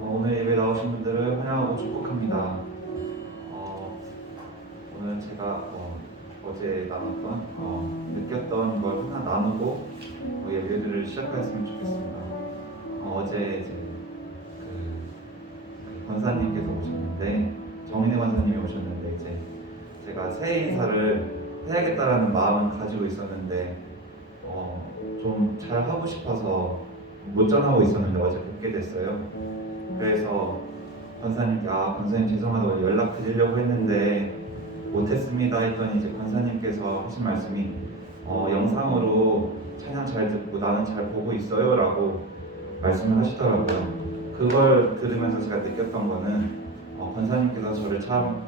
오늘 예배 나오신 분들을 환영하고 축복합니다. 오늘 제가 어제 나눴던 느꼈던 걸 하나 나누고 예배를 시작했으면 좋겠습니다. 어제 이제 그 권사님께서 오셨는데, 정인혜 권사님이 오셨는데, 이제 제가 새해 인사를 해야겠다라는 마음은 가지고 있었는데 좀 잘 하고 싶어서 못 전하고 있었는데 어제 뵙게 됐어요. 그래서 권사님께 권사님 죄송하다고 연락 드리려고 했는데 못했습니다 했더니, 이제 권사님께서 하신 말씀이 영상으로 찬양 잘 듣고 나는 잘 보고 있어요 라고 말씀을 하시더라고요. 그걸 들으면서 제가 느꼈던 거는 권사님께서 저를 참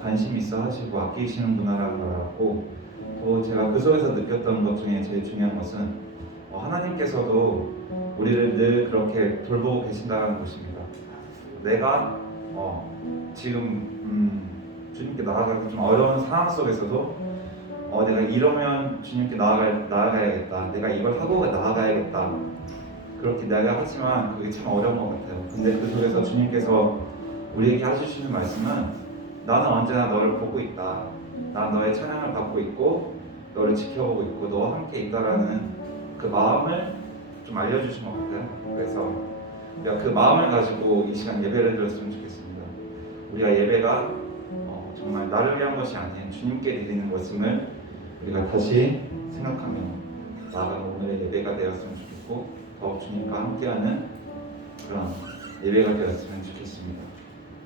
관심 있어 하시고 아끼시는구나라는 걸 알았고, 또 제가 그 속에서 느꼈던 것 중에 제일 중요한 것은 하나님께서도 우리를 늘 그렇게 돌보고 계신다는 것입니다. 내가 지금 주님께 나아가기 좀 어려운 상황 속에서도 내가 이러면 주님께 나아가야겠다, 내가 이걸 하고 나아가야겠다, 그렇게 내가 하지만 그게 참 어려운 것 같아요. 근데 그 속에서 주님께서 우리에게 해주시는 말씀은, 나는 언제나 너를 보고 있다, 난 너의 찬양을 받고 있고 너를 지켜보고 있고 너와 함께 있다라는 그 마음을 좀 알려주신 것 같아요. 그래서 우리가 그 마음을 가지고 이 시간 예배를 드렸으면 좋겠습니다. 우리가 예배가 정말 나를 위한 것이 아닌 주님께 드리는 것임을 우리가 다시 생각하며 나아가는 오늘의 예배가 되었으면 좋겠고, 더욱 주님과 함께하는 그런 예배가 되었으면 좋겠습니다.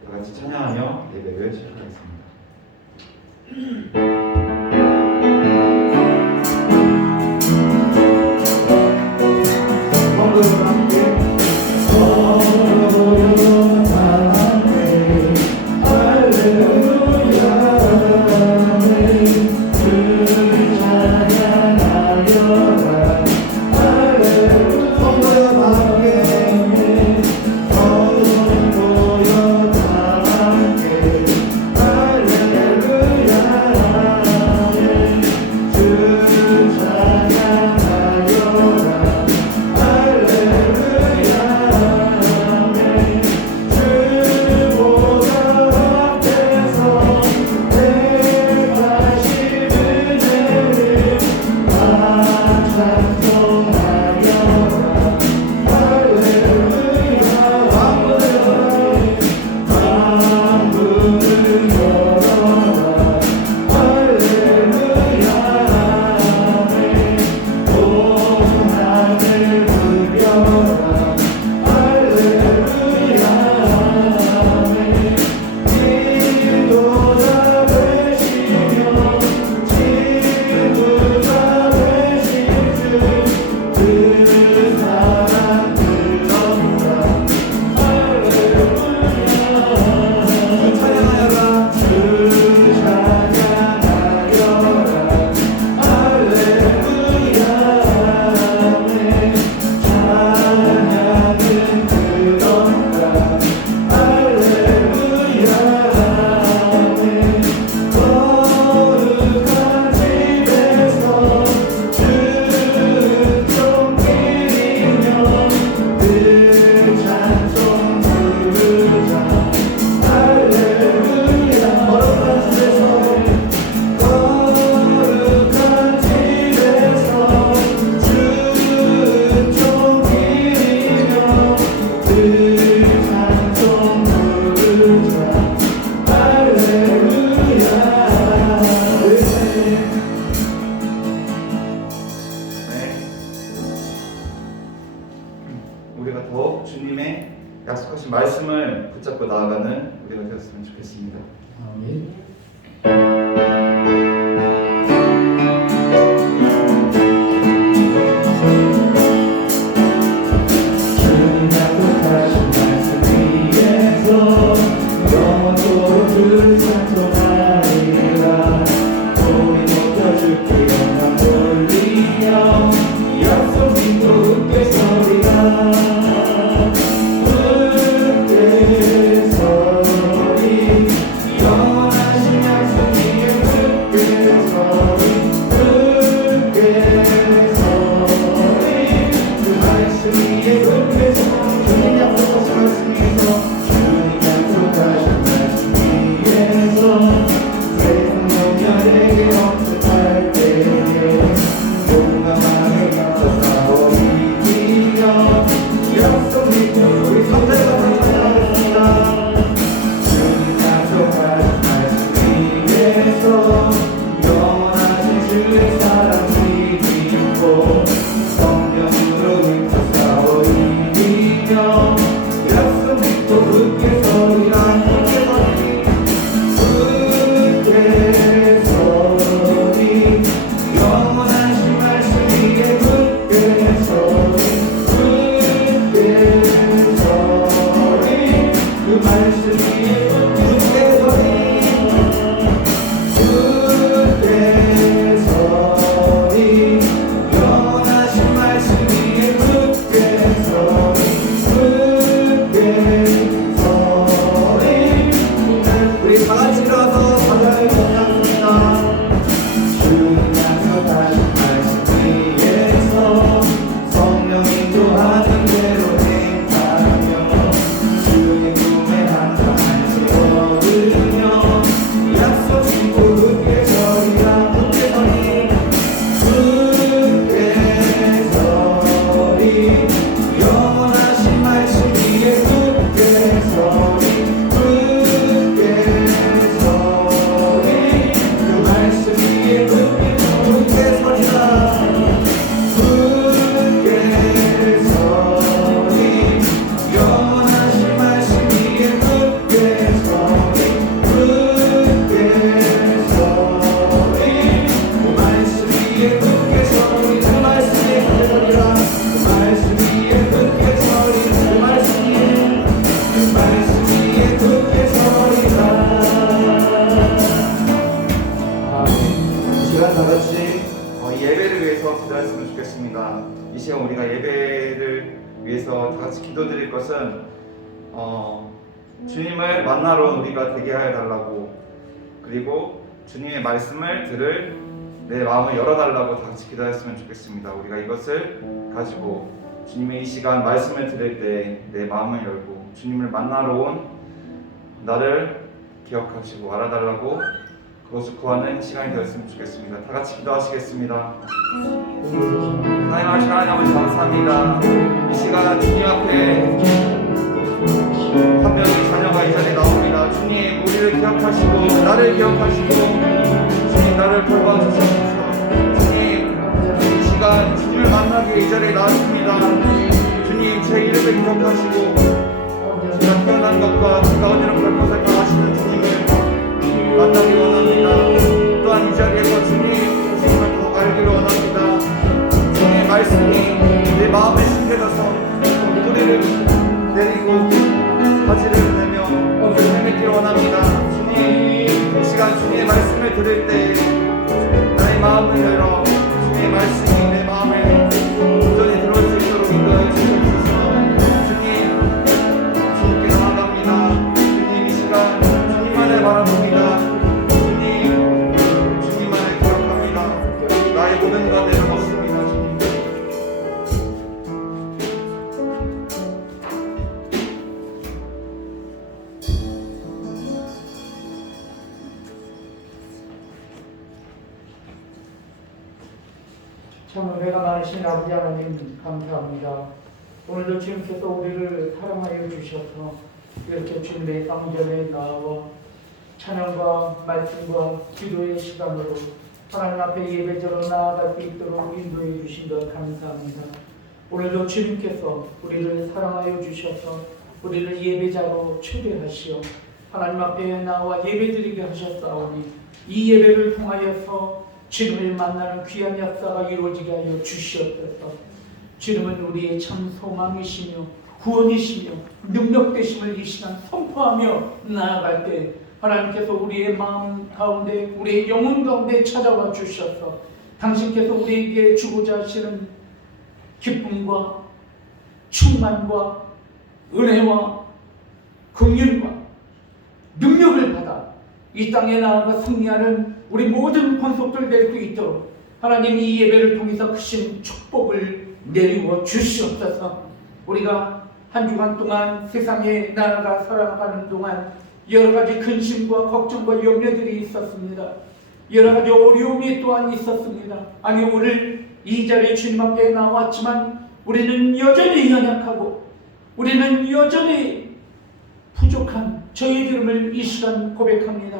다 같이 찬양하며 예배를 시작하겠습니다. 우리가 더욱 주님의 약속하신 말씀을 붙잡고 나아가는 우리가 되었으면 좋겠습니다. 아멘. 영원하신 약속 위에 성령으로 힘써 이기며 약속 믿고 굳게 서리라 굳게 서리 영원하신 말씀 위에 굳게 서리 그 말씀 위에 굳게 서리 영원하신 말씀 위에 굳게 서리 우리 다같이 일어서 사자를 걷습니다. 주님 약속하신 말씀 위에서 성령이 인도하는 대로 행하며 주의 꿈에 항상 세워드리며 약속 짓고 굳게 서리라 굳게 서리 영원하신 말씀 위에 굳게 서리 그 말씀 위에 굳게 서리라 굳게 서리 영원하신 말씀 위에 굳게 서리 굳게 서리 그 말씀 위에 굳게 서리 그 말씀 위에 굳게 서리라 그 말씀 위에 굳게 서리 그 말씀 위에 굳게 서리라. 이 시간 다 같이 예배를 위해서 기도했으면 좋겠습니다. 이 시간 우리가 예배를 위해서 다 같이 기도드릴 것은 주님을 만나러 온 우리가 되게 해달라고, 그리고 주님의 말씀을 들을 내 마음을 열어달라고 다 같이 기도했으면 좋겠습니다. 우리가 이것을 가지고 주님의 이 시간 말씀을 들을 때 내 마음을 열고 주님을 만나러 온 나를 기억하시고 알아달라고 그것을 구하는 시간이 되었으면 좋겠습니다. 다 같이 기도하시겠습니다. 하나님 아버지 감사합니다. 이 시간 주님 앞에 한 명의 자녀가 이 자리에 나옵니다. 주님 우리를 기억하시고 나를 기억하시고 주님 나를 돌봐주셔서 주님 이 시간 주님을 만나기 이 자리에 나왔습니다. 주님 제 이름을 기억하시고 제가 태어난 것과 제가 어디로 갈 것을 다 아시는 주님을 만나기 원합니다. 또한 이 자리에서 주님을 더 알기를 원합니다. 주님의 말씀이 내 마음에 심겨져서 뿌리를 내리고 가지를 내며 내밀기를 원합니다. 주님 이 시간 주님의 말씀을 들을 때 나의 마음을 열어 주님의 말씀이 내 마음에 온전히 들어올 수 있도록 인도해 주시옵소서. 주님께 나아갑니다. 주님 이 시간 주님만을 바라봅니다. 주님만을 기억합니다. 나의 모든 것 내려놓습니다. 주님. 참 은혜가 많으신 아버지 하나님 감사합니다. 오늘도 주님께서 우리를 사랑하여 주셔서 이렇게 주님의 방전에 나와 찬양과 말씀과 기도의 시간으로 하나님 앞에 예배자로 나아갈 수 있도록 인도해 주신 것 감사합니다. 오늘도 주님께서 우리를 사랑하여 주셔서 우리를 예배자로 초대하시어 하나님 앞에 나와 예배드리게 하셨사오니 이 예배를 통하여서 주님을 만나는 귀한 역사가 이루어지게 하여 주시옵소서. 주님은 우리의 참 소망이시며 구원이시며 능력되심을 이 시간 선포하며 나아갈 때 하나님께서 우리의 마음 가운데 우리의 영혼 가운데 찾아와 주셔서 당신께서 우리에게 주고자 하시는 기쁨과 충만과 은혜와 긍휼과 능력을 받아 이 땅에 나아가 승리하는 우리 모든 권속들 될 수 있도록 하나님 이 예배를 통해서 크신 축복을 내리워 주시옵소서. 우리가 한 주간 동안 세상에 나아가 살아가는 동안 여러 가지 근심과 걱정과 염려들이 있었습니다. 여러 가지 어려움이 또한 있었습니다. 아니 오늘 이 자리에 주님 앞에 나왔지만 우리는 여전히 연약하고 우리는 여전히 부족한 저희들임을 이 시간 고백합니다.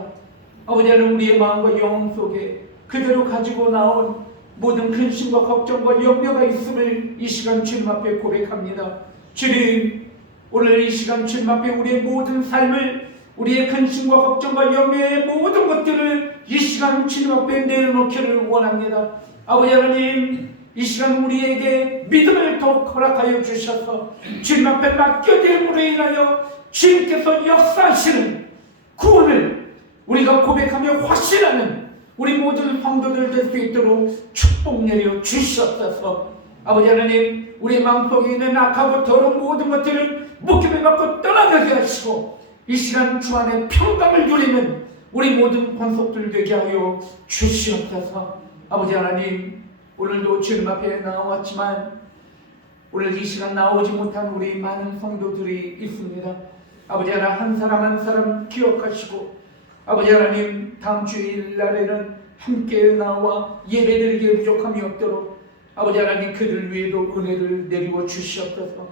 아버지 하나님 우리의 마음과 영혼 속에 그대로 가지고 나온 모든 근심과 걱정과 염려가 있음을 이 시간 주님 앞에 고백합니다. 주님, 오늘 이 시간 주님 앞에 우리의 모든 삶을, 우리의 근심과 걱정과 염려의 모든 것들을 이 시간 주님 앞에 내려놓기를 원합니다. 아버지 하나님, 이 시간 우리에게 믿음을 더욱 허락하여 주셔서 주님 앞에 맡겨드림으로 인하여 주님께서 역사하시는 구원을 우리가 고백하며 확신하는 우리 모든 성도들 될 수 있도록 축복 내려 주시옵소서. 아버지 하나님, 우리 마음속에 있는 악하고 더러운 모든 것들을 묶임을 받고 떠나가게 하시고 이 시간 주 안에 평강을 누리는 우리 모든 권속들 되게 하여 주시옵소서. 아버지 하나님, 오늘도 주님 앞에 나왔지만 오늘 이 시간 나오지 못한 우리 많은 성도들이 있습니다. 아버지 하나님, 한 사람 한 사람 기억하시고 아버지 하나님, 다음 주일날에는 함께 나와 예배드리기에 부족함이 없도록 아버지 하나님, 그들 위에도 은혜를 내리고 주시옵소서.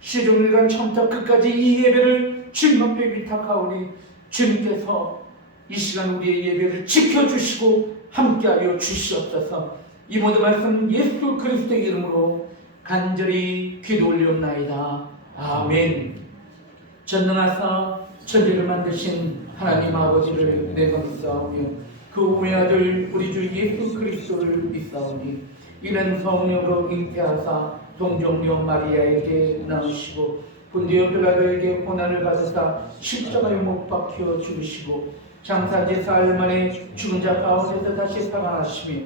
시종일관 처음부터 끝까지 이 예배를 주님 앞에 위탁하오니 주님께서 이 시간 우리의 예배를 지켜주시고 함께하여 주시옵소서. 이 모든 말씀 예수 그리스도의 이름으로 간절히 기도 올리옵나이다. 아멘. 전능하사 천지를 만드신 하나님 아버지를 내가 믿사오며 그 우의 아들 우리 주 예수 그리스도를 믿사오니 이는 성령으로 잉태하사 동정녀 마리아에게 낳으시고 본디오 빌라도에게 고난을 받으사 십자가에 못 박혀 죽으시고 장사지 사흘 만에 죽은 자 가운데서 다시 살아나시며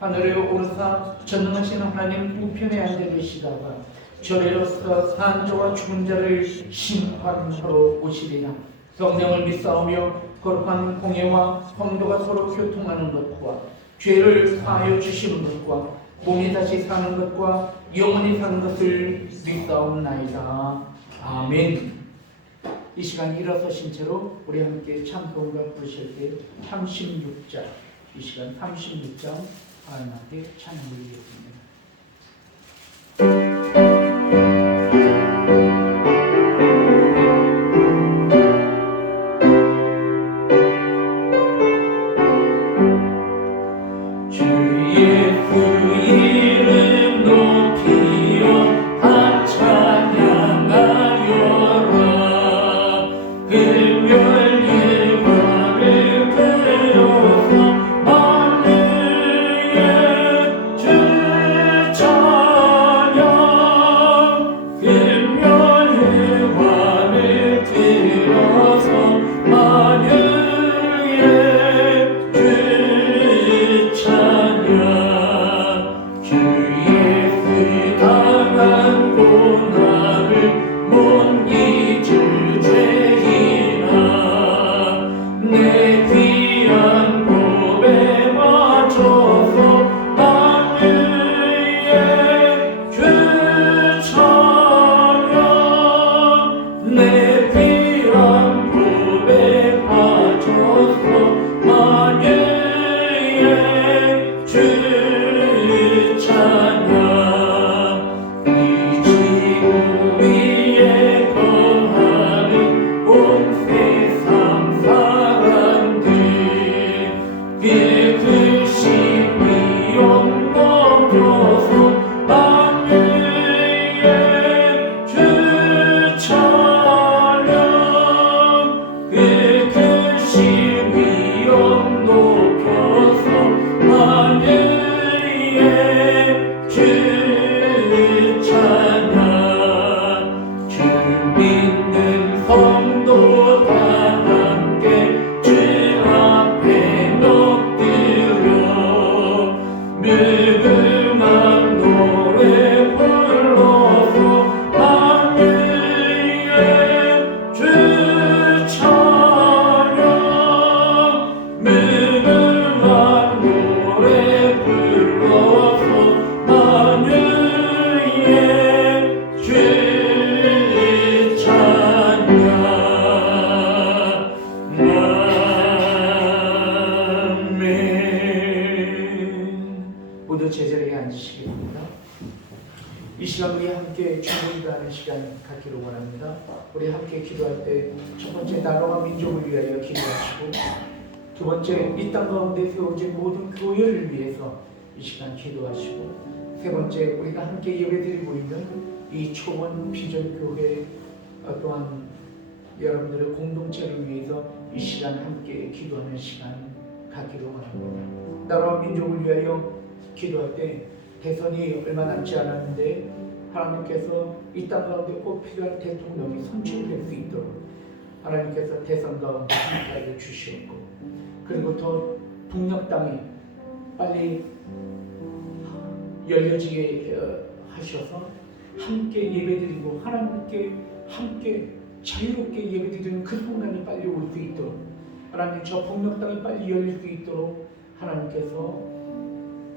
하늘에 오르사 전능하신 하나님 우편에 앉아 계시다가 저리로서 산 자와 죽은 자를 심판하러 오시리라. 성령을 믿사오며 거룩한 공예와 성도가 서로 교통하는 것과 죄를 사하여 주시는 것과 몸이 다시 사는 것과 영원히 사는 것을 믿사옵나이다. 아멘. 이 시간 일어서신 채로 우리 함께 찬송가 부르실 때 36장, 이 시간 36장 하나님께 찬양을 드리겠습니다. 이 시간 우리 함께 주님과는 시간 갖기를 원합니다. 우리 함께 기도할 때 첫 번째 나라와 민족을 위하여 기도하시고 두 번째 이 땅 가운데 세워진 모든 교회를 위해서 이 시간 기도하시고, 세 번째 우리가 함께 예배드리고 있는 이 초원 비전교회 또한 여러분들의 공동체를 위해서 이 시간 함께 기도하는 시간 갖기로 원합니다. 나라와 민족을 위하여 기도할 때 대선이 얼마 남지 않았는데 하나님께서 이 땅 가운데 꼭 필요한 대통령이 선출될 수 있도록 하나님께서 대선 가운데 함께하여 주시었고, 그리고 또 북녘 땅이 빨리 열려지게 하셔서 함께 예배드리고 하나님께 함께 자유롭게 예배드리는 그 순간이 빨리 올 수 있도록, 하나님 저 북녘 땅이 빨리 열릴 수 있도록 하나님께서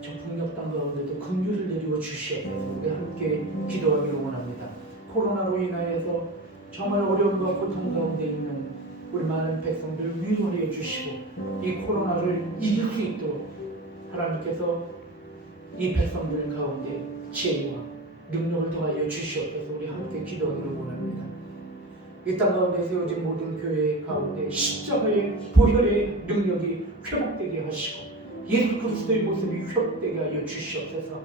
저 북녘 땅 가운데도 긍휼을 내리고 주시옵소서. 우리 함께 기도하기를 원합니다. 코로나로 인하여서 정말 어려움과 고통 가운데 있는 우리 많은 백성들을 위로해 주시고 이 코로나를 이길 수 있도록 하나님께서 이 백성들 가운데 지혜와 능력을 더하여 주시옵소서. 우리 함께 기도하기를 원합니다. 이 땅 가운데 세워진 모든 교회 가운데 십자가의 보혈의 능력이 회복되게 하시고 예수 그리스도의 모습이 회복되게 하여 주시옵소서.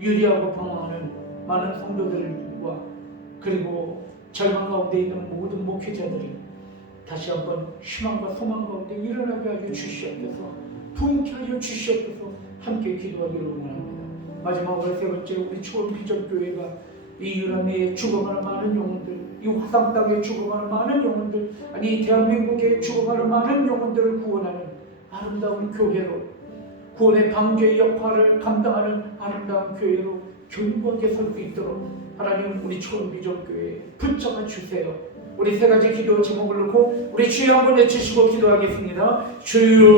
유리하고 방황하는 많은 성도들과 그리고 절망 가운데 있는 모든 목회자들이 다시 한번 희망과 소망 가운데 일어나게 하여 주시옵소서. 부흥케 하여 주시옵소서. 함께 기도하기를 원합니다. 마지막으로 세 번째 우리 초원 비전교회가 이 유람에 죽어가는 많은 영혼들, 이 화상 땅에 죽어가는 많은 영혼들, 아니 대한민국에 죽어가는 많은 영혼들을 구원하는 아름다운 교회로, 구원의 방주의 역할을 감당하는 아름다운 교회로 견고하게 설 수 있도록 하나님 우리 초원 비전교회에 붙잡아 주세요. 우리 세 가지 기도 제목을 놓고 우리 주여 한번 외치시고 기도하겠습니다. 주여,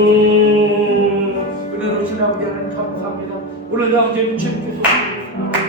은혜로우신 아버지 하나님 감사합니다. 오늘 아버지는 주님께서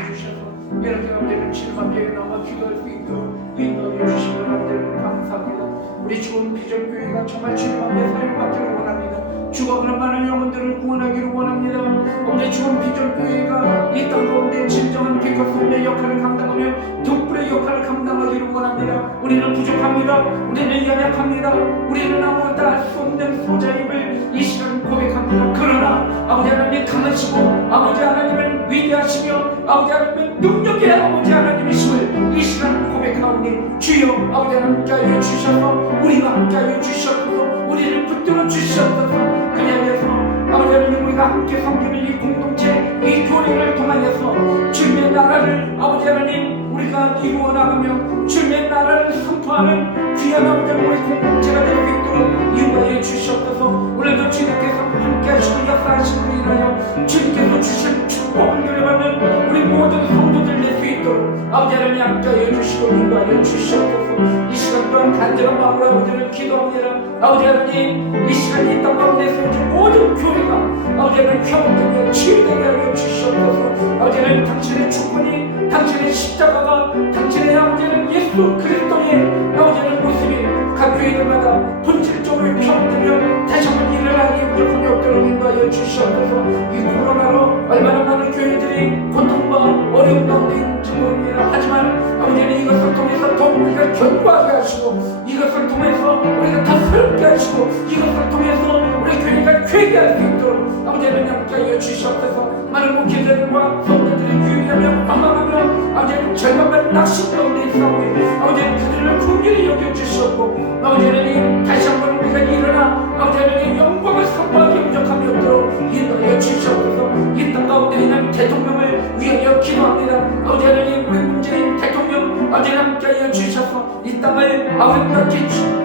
주셔서 이렇게 아버지는 주님께 나와 기도할 수 있도록 인도하여 주시는 아버지는 감사합니다. 우리 좋은 비전교회가 정말 주님 앞에 사용받기를 원합니다. 죽어가는 많은 영혼들을 구원하기를 원합니다. 오늘 좋은 비전교회가 이 땅 가운데 진정한 빛과 역할을 감당하며 등불의 역할을 감당하기를 원합니다. 우리는 부족합니다. 우리는 연약합니다. 우리는 아무것도 할 수 없는 소자임을 이 시간 고백합니다. 그러나 아버지 하나님 강하시고 아버지 하나님은 위대하시며 아버지 하나님은 능력의 아버지 하나님이심을 이 시간 고백하오니 주여 아버지 하나님 함께하여 주셔서 우리와 함께하여 주셔서 우리를 붙들어 주시옵소서. 그리하여서 아버지 하나님 우리가 함께 섬기는 이 공동체 이 교회를 통하여서 주님의 나라를 아버지 하나님 우리가 이루어 나가며 주님의 나라를 선포하는 귀한 아버지 하나님 우리 공동체가 될 수 있도록 인도하여 주시옵소서. 오늘도 주님께서 함께 하시고 역사하시는 인하여 주님께서 주신 축복을 누려받는 우리 모든 성도들 될 수 있도록 아버지 하나님 함께하여 주시고 인도하여 주시옵소서. 이 시간 또한 간절한 마음으로 아버지를 기도합니다. 아버지 하나님 이 시간 이 땅 가운데서 모든 교회가 아버지 하나님 회복되며 치유되게 하여 주시옵소서. 아버지 하나님 당신의 축복이 당신의 십자가가 당신의 아버지 하나님 예수 그리스도의 아버지 하나님 모습이 각 교회들마다 본질적으로 회복되며 다시 한번 일어나기 무조건이 없도록 인도하여 주시옵소서. 이 코로나로 얼마나 많은 교회들이 고통과 어려움 가운데 있는지 모릅니다. 하지만 아버지 하나님 이것을 통해서 더 우리가 견고하게 하시고 이것을 통해서 우리가 더 새롭게 하시고 이것을 통해서 우리 교회가 회개할 수 있도록 아버지 하나님 함께하여 주시옵소서. 많은 목회자들과 성도들이 유의하며 방황하며 아버지 하나님 절망과 낙심 가운데 있사오니 아버지 하나님 그들을 긍휼히 여겨주시옵고 아버지 하나님 다시 한번 우리가 일어나 아버지 하나님 영광을 선포하기 부족함이 없도록 인도하여 주시옵소서. 이 땅 가운데 있는 대통령을 위하여 기도합니다. 아버지 하나님 우리 문재인 대통령 아버지 하나님 함께하여 주셔서 이 땅을 아름답게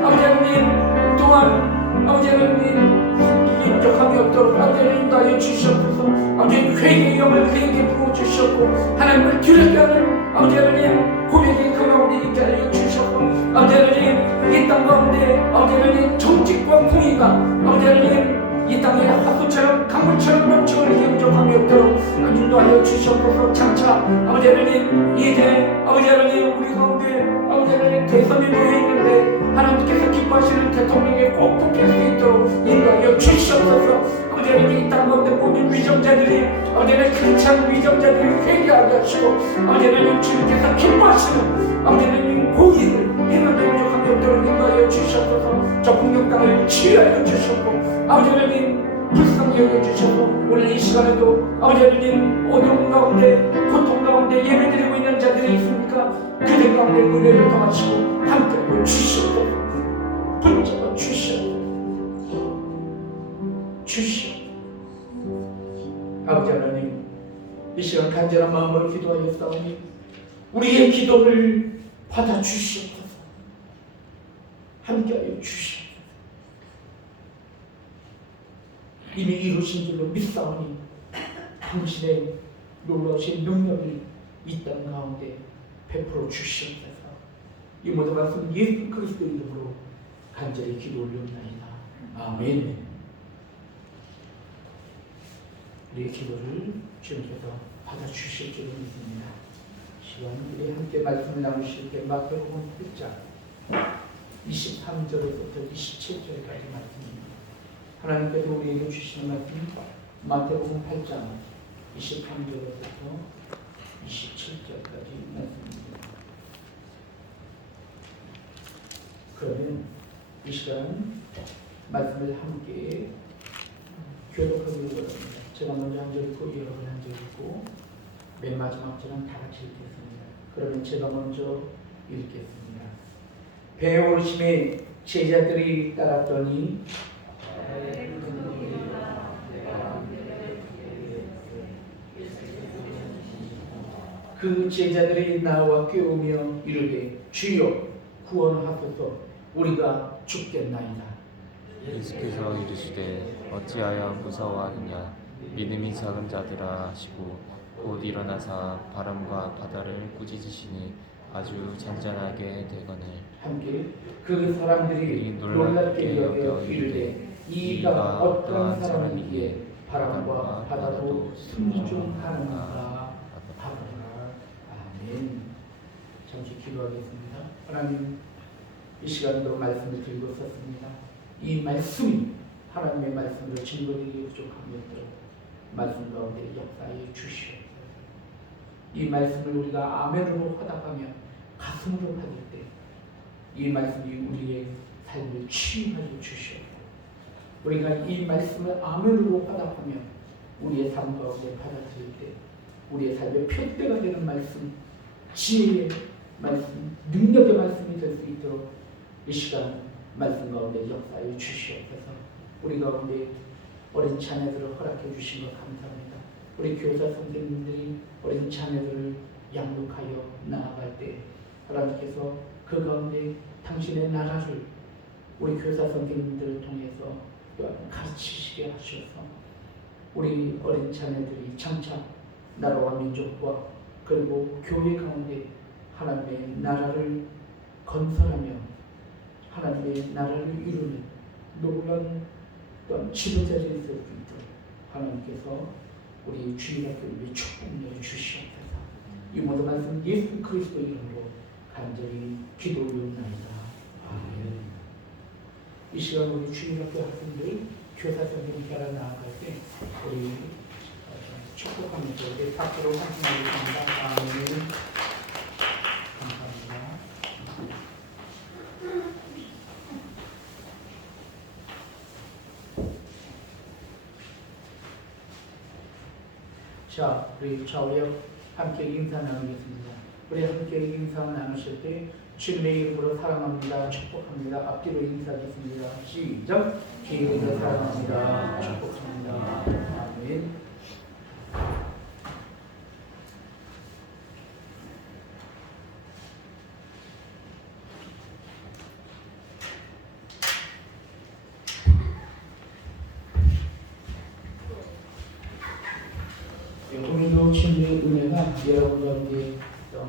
아버지 하나님 또한 아버지 하나님 섬기기 부족함이 없도록 아버지 하나님 인도하여 주시옵소서. 아버지 회개의 영을 그에게 부어주셨고 하나님을 두렵게 하는 아버지 하나님 고백의 그 가운데 있게 하여 주셨고 아버지 하나님 이 땅 가운데 아버지 하나님 정직과 공의가 아버지 하나님 이 땅에 화수처럼 강물처럼 넘쳐흐르게 부족함이 없도록 인도하여 주시옵소서. 장차 아버지 하나님 이제 아버지 하나님 우리 가운데 아버지 하나님 대선이 놓여있는데 하나님께서 기뻐하시는 대통령에 꼭 뽑힐 수 있도록 인도하여 주시옵소서. 아버지 하나님 이 땅 가운데 모든 위정자들이 아버지 하나님 그렇지 않은 위정자들이 회개하게 하시고 아버지 하나님 주님께서 기뻐하시는 아버지 하나님 공의를 이루게 부족함이 없도록 인도하여 주시옵소서. 저 북녘 땅을 치유하여 주셨고 아버지 하나님 불쌍히 여겨주셔서 오늘 이 시간에도 아버지 하나님 어려움 가운데 고통 가운데 예배드리고 있는 자들이 있습니까? 그들 가운데 은혜를 더하시고 함께 주시옵소서. 붙잡아 주시옵소서. 아버지 하나님, 이 시간 간절한 마음으로 기도하였사오니 우리의 기도를 받아 주시옵소서. 함께하여 주시옵소서. 이미 이루신 줄로 믿사오니 당신의 놀라우신 능력이 이 땅 가운데 베풀어 주시옵소서. 이 모든 말씀 예수 그리스도 이름으로 간절히 기도 올려옵나이다. 아멘. 우리의 기도를 주님께서 받아주실 줄 믿습니다. 시간 우리 함께 말씀을 나누실 때 마태복음 8장 23절에서부터 27절까지 말씀입니다. 하나님께서 우리에게 주시는 말씀 마태복음 8장 23절에서부터 27절까지 말씀입니다. 그러면 이 시간 말씀을 함께 교독하기를 원합니다. 제가 먼저 한 절 읽고 여러분 한 절 읽고 맨 마지막 절은 다 같이 읽겠습니다. 그러면 제가 먼저 읽겠습니다. 배에 오르심에 제자들이 따랐더니 그 제자들이 나와 깨우며 이르되 주여 구원하소서 우리가 죽겠나이다. 예수께서 이르시되 어찌하여 무서워하느냐 믿음이 작은 자들아 하시고 곧 일어나사 바람과 바다를 꾸짖으시니 아주 잔잔하게 되거늘 함께 그 사람들이 놀랍게 여겨 이르되 이가 어떠한 사람이기에 바람과 바다도 순종하는가 하더라. 아멘. 잠시 기도하겠습니다. 하나님, 이 시간도 말씀을 들고 있었습니다. 이 말씀이 하나님의 말씀으로 증거되기 부족한 것들 말씀 가운데 역사해 주시옵소서. 이 말씀을 우리가 아멘으로 화답하며 가슴으로 받을 때 이 말씀이 우리의 삶을 치유하여 주시옵소서. 우리가 이 말씀을 아멘으로 화답하며 우리의 삶 가운데 받아들일 때 우리의 삶의 표대가 되는 말씀, 지혜의 말씀, 능력의 말씀이 될 수 있도록 이 시간 말씀 가운데 역사해 주시옵소서. 우리 가운데 어린 자녀들을 허락해 주신 것 감사합니다. 우리 교사 선생님들이 어린 자녀들을 양육하여 나아갈 때 하나님께서 그 가운데 당신의 나라를 우리 교사 선생님들을 통해서 또한 가르치시게 하셔서 우리 어린 자녀들이 장차 나라와 민족과 그리고 교회 가운데 하나님의 나라를 건설하며 하나님의 나라를 이루는 놀라운 또한 지도자들이 될 수 있도록 하나님께서 우리 주일학교를 축복하여 주시옵소서. 이 모든 말씀 예수 그리스도 이름으로 간절히 기도 올려옵나이다. 아멘. 이 시간 우리 주일학교 학생들 교사 선생님 따라 나아갈 때 우리 축복하면서 우리 밖으로 환송하겠습니다. 아멘. 감사합니다. 자, 우리 좌우에 함께 인사 나누겠습니다. 우리 함께 인사 나누실 때 주님의 이름으로 사랑합니다, 축복합니다. 앞뒤로 인사하겠습니다. 시작. 주님을 사랑합니다, 축복합니다. 아멘. 오늘도 주님의 은혜가 여러분들에게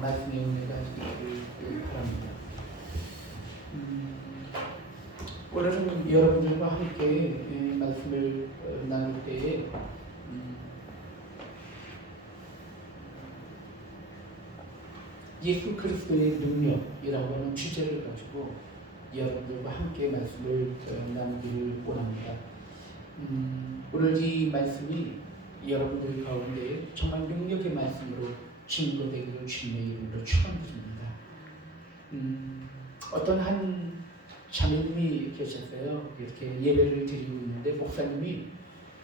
말씀의 은혜가 있기를 바랍니다. 오늘은 여러분들과 함께 말씀을 나눌 때에 예수 그리스도의 능력이라고 하는 주제를 가지고 여러분들과 함께 말씀을 나누기를 원합니다. 오늘 이 말씀이 여러분들 가운데 정말 능력의 말씀으로 증거되기를 주님의 이름으로 축원드립니다. 어떤 한 자매님이 계셨어요. 이렇게 예배를 드리고 있는데 목사님이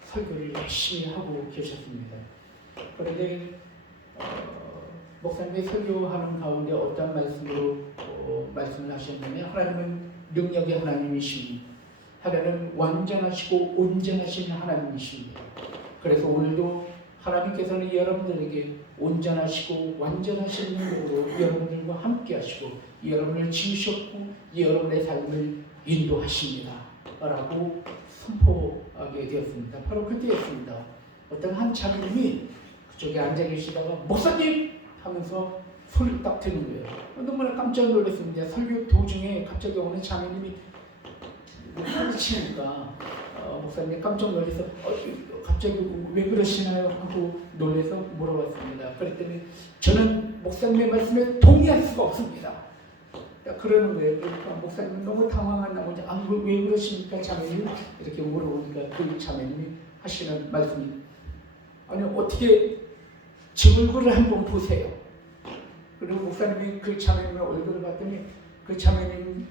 설교를 열심히 하고 계셨습니다. 그런데 목사님이 설교하는 가운데 어떤 말씀으로 말씀을 하셨냐면 하나님은 능력의 하나님이십니다. 하나님은 완전하시고 온전하신 하나님이십니다. 그래서 오늘도 하나님께서는 여러분들에게 온전하시고 완전하신 능력으로 여러분들과 함께 하시고 여러분을 지으셨고 여러분의 삶을 인도하십니다 라고 선포하게 되었습니다. 바로 그때였습니다. 어떤 한 자매님이 그쪽에 앉아 계시다가 목사님! 하면서 소리를 딱 듣는 거예요. 너무나 깜짝 놀랐습니다. 설교 도중에 갑자기 어느 자매님이 소리치니까 목사님이 깜짝 놀라서 갑자기 왜 그러시나요? 하고 놀라서 물어봤습니다. 그랬더니 저는 목사님의 말씀에 동의할 수가 없습니다. 그러는 거예요. 그러니까 목사님은 너무 당황한 나머지 왜 그러십니까 자매님? 이렇게 물어보니까 그 자매님이 하시는 말씀이 아니 어떻게 제 얼굴을 한번 보세요. 그리고 목사님이 그 자매님의 얼굴을 봤더니 그 자매님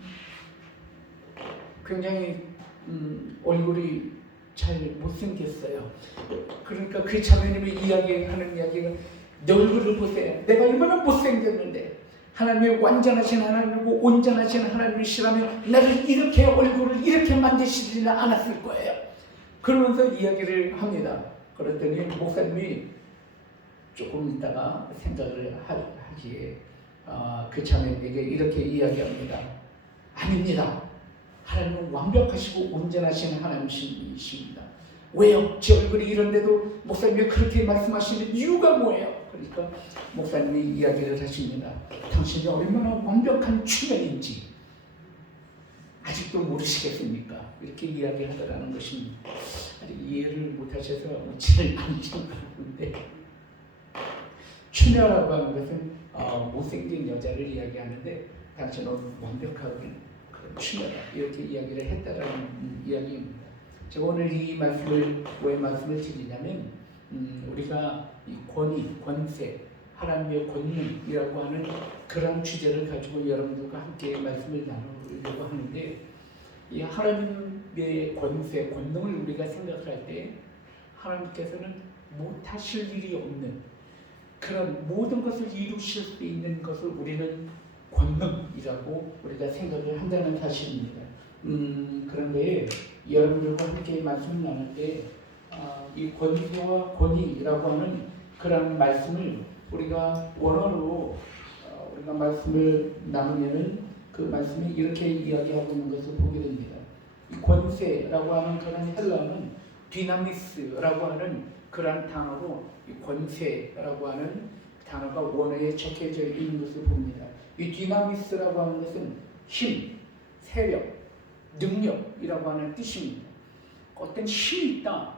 굉장히 얼굴이 잘 못생겼어요. 그러니까 그 자매님이 이야기하는 이야기가 내 얼굴을 보세요. 내가 얼마나 못생겼는데 하나님의 완전하신 하나님이고 온전하신 하나님이시라면 나를 이렇게 얼굴을 이렇게 만드시지는 않았을 거예요. 그러면서 이야기를 합니다. 그랬더니 목사님이 조금 있다가 생각을 하기에 그 자매에게 이렇게 이야기합니다. 아닙니다. 하나님은 완벽하시고 온전하신 하나님이십니다. 왜요? 제 얼굴이 이런데도 목사님이 그렇게 말씀하시는 이유가 뭐예요? 그러니까 목사님이 이야기를 하십니다. 당신이 얼마나 완벽한 출연인지 아직도 모르시겠습니까? 이렇게 이야기하더라는 것입니다. 아직 이해를 못하셔서 묻지를 않으신 것 같은데 추녀라고 하는 것은 못생긴 여자를 이야기하는데 당신은 완벽한 그런 추녀다 이렇게 이야기를 했다라는 이야기입니다. 제가 오늘 이 말씀을 왜 말씀을 드리냐면 우리가 이 권위, 권세, 하나님의 권능이라고 하는 그런 주제를 가지고 여러분들과 함께 말씀을 나누려고 하는데 이 하나님의 권세, 권능을 우리가 생각할 때 하나님께서는 못하실 일이 없는 그런 모든 것을 이루실 수 있는 것을 우리는 권능이라고 우리가 생각을 한다는 사실입니다. 그런데 여러분들과 함께 말씀을 나눌 때 이 권세와 권위라고 하는 그런 말씀을 우리가 원어로 우리가 말씀을 나누면은 그 말씀이 이렇게 이야기하고 있는 것을 보게 됩니다. 이 권세라고 하는 그런 헬라어는 디나미스라고 하는 그런 단어로 이 권세라고 하는 단어가 원어에 적혀져 있는 것을 봅니다. 이 디나미스라고 하는 것은 힘, 세력, 능력이라고 하는 뜻입니다. 어떤 힘이 있다,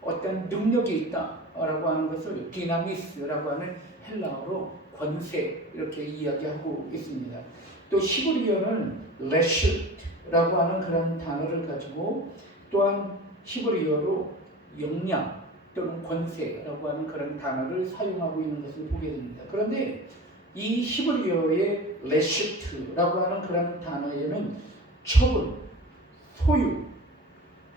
어떤 능력이 있다라고 하는 것을 디나미스라고 하는 헬라어로 권세 이렇게 이야기하고 있습니다. 또 히브리어는 레슈트라고 하는 그런 단어를 가지고 또한 히브리어로 역량 또는 권세라고 하는 그런 단어를 사용하고 있는 것을 보게 됩니다. 그런데 이 히브리어의 레슈트라고 하는 그런 단어에는 처분, 소유,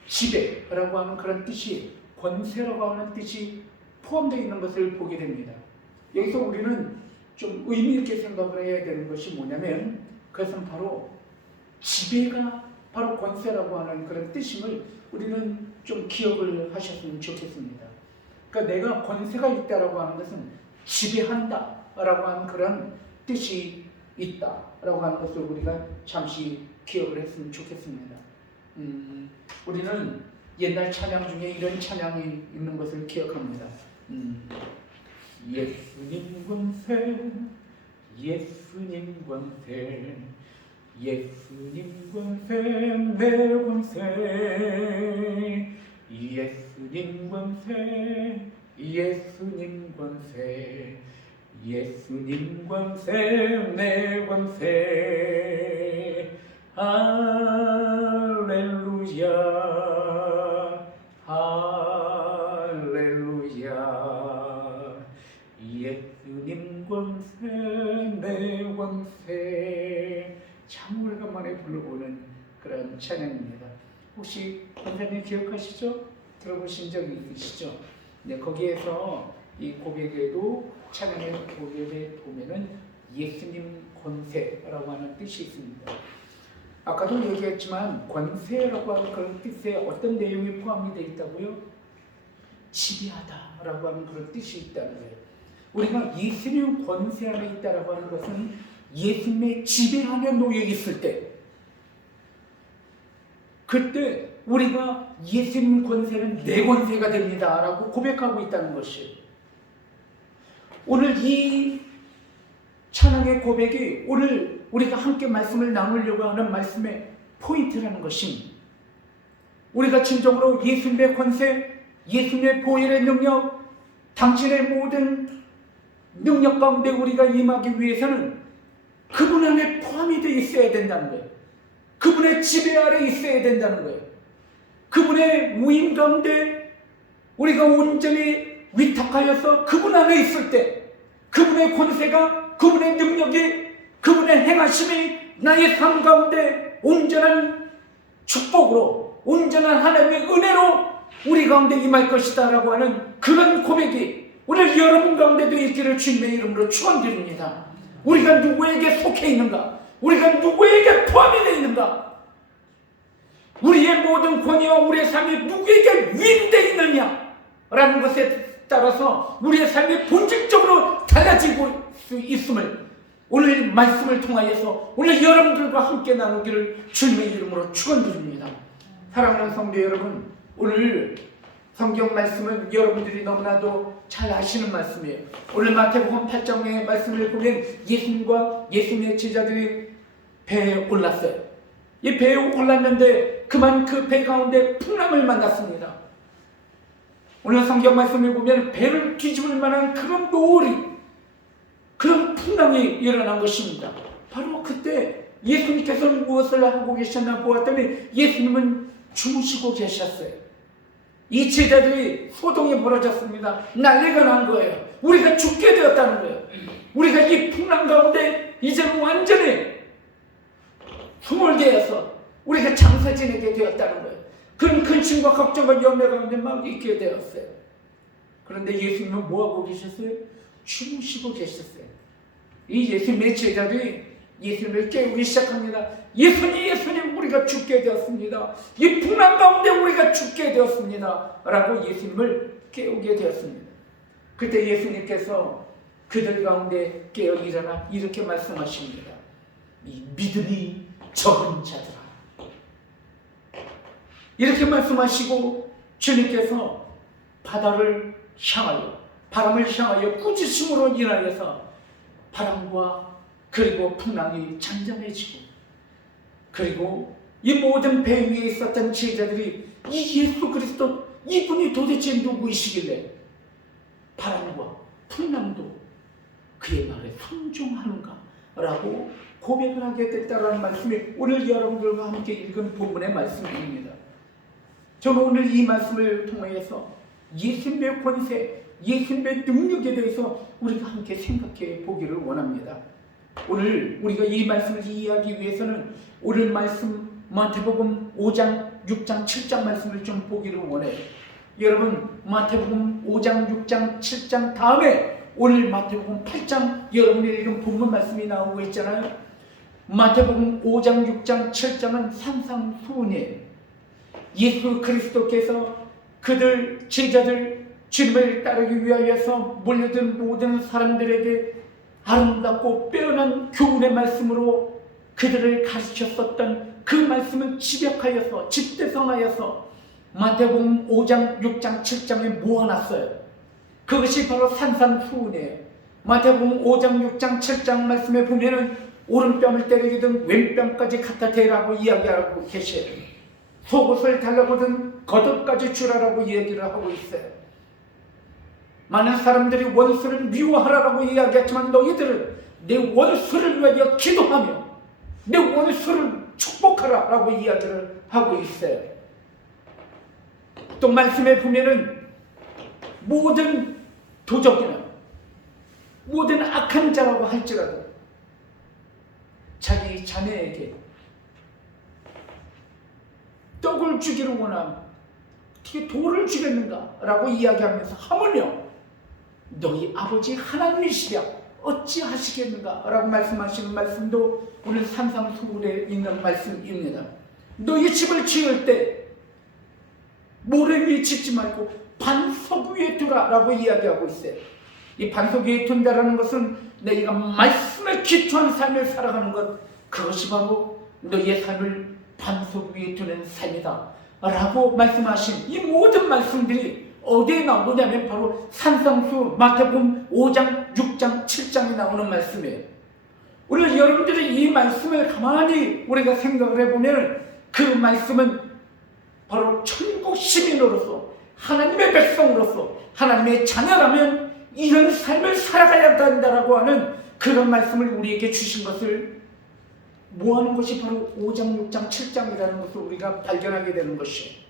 지배라고 하는 그런 뜻이 권세라고 하는 뜻이 포함되어 있는 것을 보게 됩니다. 여기서 우리는 좀 의미 있게 생각을 해야 되는 것이 뭐냐면 그것은 바로 지배가 바로 권세라고 하는 그런 뜻임을 우리는 좀 기억을 하셨으면 좋겠습니다. 그러니까 내가 권세가 있다라고 하는 것은 지배한다라고 하는 그런 뜻이 있다라고 하는 것을 우리가 잠시 기억을 했으면 좋겠습니다. 우리는 옛날 찬양 중에 이런 찬양이 있는 것을 기억합니다. 예수님 권세, 예수님 권세, 예수님 권세, 내 권세, 예수님 권세, 예수님 권세, 예수님 권세, 내 권세, 할렐루야, 할렐루야, 예수님 권세, 내 권세. 참 오래간만에 불러보는 그런 찬양입니다. 혹시 권사님 기억하시죠? 들어보신 적 있으시죠? 네, 거기에서 이 고백에도 찬양의 고백에 보면은 예수님 권세라고 하는 뜻이 있습니다. 아까도 얘기했지만 권세라고 하는 그런 뜻에 어떤 내용이 포함이 되어 있다고요? 지배하다라고 하는 그런 뜻이 있다는 거예요. 우리가 예수님 권세 안에 있다라고 하는 것은 예수님의 지배 안에 놓여 있을 때, 그때 우리가 예수님 권세는 내 권세가 됩니다 라고 고백하고 있다는 것이에요. 오늘 이 찬양의 고백이 오늘 우리가 함께 말씀을 나누려고 하는 말씀의 포인트라는 것입니다. 우리가 진정으로 예수님의 권세, 예수님의 보혈의 능력, 당신의 모든 능력 가운데 우리가 임하기 위해서는 그분 안에 포함이 되어 있어야 된다는 거예요. 그분의 지배 아래 있어야 된다는 거예요. 그분의 우임 가운데 우리가 온전히 위탁하여서 그분 안에 있을 때 그분의 권세가, 그분의 능력이, 그분의 행하심이 나의 삶 가운데 온전한 축복으로, 온전한 하나님의 은혜로 우리 가운데 임할 것이다 라고 하는 그런 고백이 오늘 여러분 가운데도 있기를 주님의 이름으로 축원드립니다. 우리가 누구에게 속해 있는가? 우리가 누구에게 포함이 되어 있는가? 우리의 모든 권위와 우리의 삶이 누구에게 위임되어 있느냐? 라는 것에 따라서 우리의 삶이 본질적으로 달라지고 있음을 오늘 말씀을 통하여서 오늘 여러분들과 함께 나누기를 주님의 이름으로 축원드립니다. 사랑하는 성도 여러분, 오늘 성경 말씀은 여러분들이 너무나도 잘 아시는 말씀이에요. 오늘 마태복음 8장의 말씀을 보면 예수님과 예수님의 제자들이 배에 올랐어요. 이 배에 올랐는데 그만 그 배 가운데 풍랑을 만났습니다. 오늘 성경 말씀을 보면 배를 뒤집을 만한 그런 노을이, 그런 풍랑이 일어난 것입니다. 바로 그때 예수님께서는 무엇을 하고 계셨나 보았더니 예수님은 주무시고 계셨어요. 이 제자들이 소동이 벌어졌습니다. 난리가 난 거예요. 우리가 죽게 되었다는 거예요. 우리가 이 풍랑 가운데 이제는 완전히 소멸되어서 우리가 장사 지내게 되었다는 거예요. 큰 근심과 걱정과 염려 가운데 막 있게 되었어요. 그런데 예수님은 뭐하고 계셨어요? 주무시고 계셨어요. 이 예수님의 제자들이 예수님을 깨우기 시작합니다. 예수님 우리가 죽게 되었습니다. 이 풍랑 가운데 우리가 죽게 되었습니다 라고 예수님을 깨우게 되었습니다. 그때 예수님께서 그들 가운데 깨어 일어나 이렇게 말씀하십니다. 이 믿음이 적은 자들아, 이렇게 말씀하시고 주님께서 바다를 향하여, 바람을 향하여 꾸짖음으로 인하여서 바람과 그리고 풍랑이 잔잔해지고, 그리고 이 모든 배 위에 있었던 제자들이 이 예수 그리스도, 이분이 도대체 누구이시길래 바람과 풍랑도 그의 말에 순종하는가 라고 고백을 하게 됐다라는 말씀이 오늘 여러분들과 함께 읽은 본문의 말씀입니다. 저는 오늘 이 말씀을 통해서 예수님의 권세, 예수님의 능력에 대해서 우리가 함께 생각해 보기를 원합니다. 오늘 우리가 이 말씀을 이해하기 위해서는 오늘 말씀 마태복음 5장, 6장, 7장 말씀을 좀 보기를 원해요. 여러분 마태복음 5장, 6장, 7장 다음에 오늘 마태복음 8장 여러분이 읽은 본문 말씀이 나오고 있잖아요. 마태복음 5장, 6장, 7장은 산상수훈이에요. 예수 그리스도께서 그들 제자들 주님을 따르기 위하여서 몰려든 모든 사람들에게 아름답고 빼어난 교훈의 말씀으로 그들을 가르쳤었던 그 말씀을 집약하여서 집대성하여서 마태복음 5장, 6장, 7장에 모아놨어요. 그것이 바로 산상수훈이에요. 마태복음 5장, 6장, 7장 말씀에 보면은 오른뺨을 때리든 왼뺨까지 갖다 대라고 이야기하고 계셔요. 속옷을 달라보든 겉옷까지 주라라고 얘기를 하고 있어요. 많은 사람들이 원수를 미워하라고 이야기했지만 너희들은 내 원수를 위하여 기도하며 내 원수를 축복하라라고 이야기를 하고 있어요. 또 말씀에 보면은 모든 도적이나 모든 악한 자라고 할지라도 자기 자녀에게 떡을 주기를 원하면 어떻게 돌을 주겠는가? 라고 이야기하면서 하물며 너희 아버지 하나님이시랴 어찌 하시겠는가? 라고 말씀하시는 말씀도 오늘 산상수훈에 있는 말씀입니다. 너희 집을 지을 때 모래 위에 짓지 말고 반석 위에 두라 라고 이야기하고 있어요. 이 반석 위에 둔다라는 것은 너희가 말씀에 기초한 삶을 살아가는 것, 그것이 바로 너희의 삶을 반석 위에 두는 삶이다 라고 말씀하신 이 모든 말씀들이 어디에 나오냐면 바로 산상수 마태복음 5장, 6장, 7장에 나오는 말씀이에요. 오늘 여러분들이 이 말씀을 가만히 우리가 생각을 해보면 그 말씀은 바로 천국 시민으로서 하나님의 백성으로서 하나님의 자녀라면 이런 삶을 살아가야 한다라고 하는 그런 말씀을 우리에게 주신 것을 모아놓은 것이 바로 5장, 6장, 7장이라는 것을 우리가 발견하게 되는 것이에요.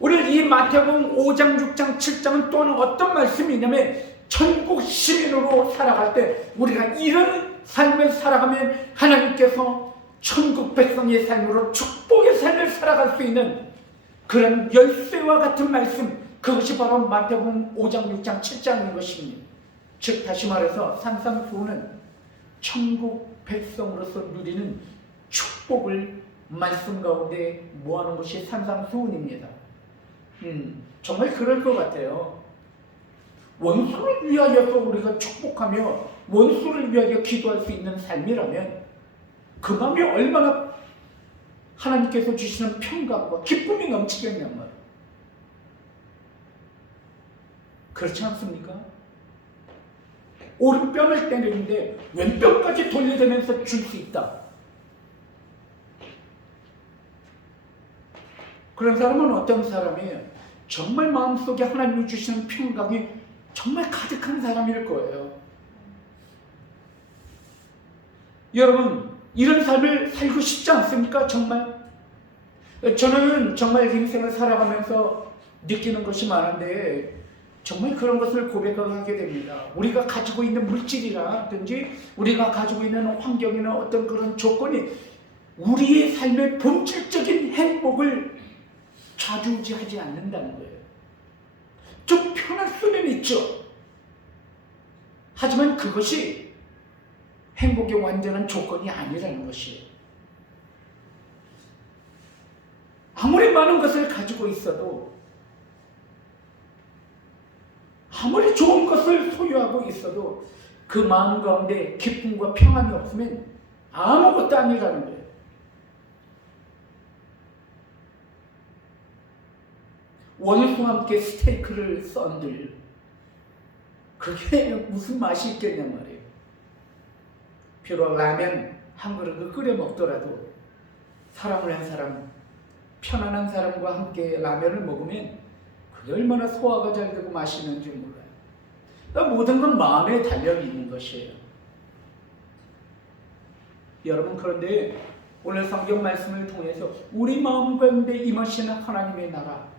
오늘 이 마태복음 5장, 6장, 7장은 또한 어떤 말씀이냐면 천국 시민으로 살아갈 때 우리가 이런 삶을 살아가면 하나님께서 천국 백성의 삶으로 축복의 삶을 살아갈 수 있는 그런 열쇠와 같은 말씀, 그것이 바로 마태복음 5장, 6장, 7장인 것입니다. 즉 다시 말해서 산상수훈은 천국 백성으로서 누리는 축복을 말씀 가운데 모아놓은 것이 산상수훈입니다. 정말 그럴 것 같아요. 원수를 위하여서 우리가 축복하며 원수를 위하여 기도할 수 있는 삶이라면 그 마음이 얼마나 하나님께서 주시는 평강과 기쁨이 넘치겠냔 말이에요. 그렇지 않습니까? 오른뺨을 때리는데 왼뺨까지 돌려대면서 줄 수 있다. 그런 사람은 어떤 사람이에요? 정말 마음속에 하나님이 주시는 평강이 정말 가득한 사람일 거예요. 여러분, 이런 삶을 살고 싶지 않습니까? 정말? 저는 정말 인생을 살아가면서 느끼는 것이 많은데 정말 그런 것을 고백하게 됩니다. 우리가 가지고 있는 물질이라든지 우리가 가지고 있는 환경이나 어떤 그런 조건이 우리의 삶의 본질적인 행복을 좌지우지하지 않는다는 거예요. 좀 편할 수는 있죠. 하지만 그것이 행복의 완전한 조건이 아니라는 것이에요. 아무리 많은 것을 가지고 있어도, 아무리 좋은 것을 소유하고 있어도 그 마음 가운데 기쁨과 평안이 없으면 아무것도 아니라는 거예요. 원수와 함께 스테이크를 썬들, 그게 무슨 맛이 있겠냐 말이에요. 비록 라면 한 그릇을 끓여 먹더라도 사랑을 한 사람, 편안한 사람과 함께 라면을 먹으면 그게 얼마나 소화가 잘 되고 맛있는지 몰라요. 그러니까 모든 건 마음에 달려있는 것이에요. 여러분, 그런데 오늘 성경 말씀을 통해서 우리 마음 가운데 임하시는 하나님의 나라,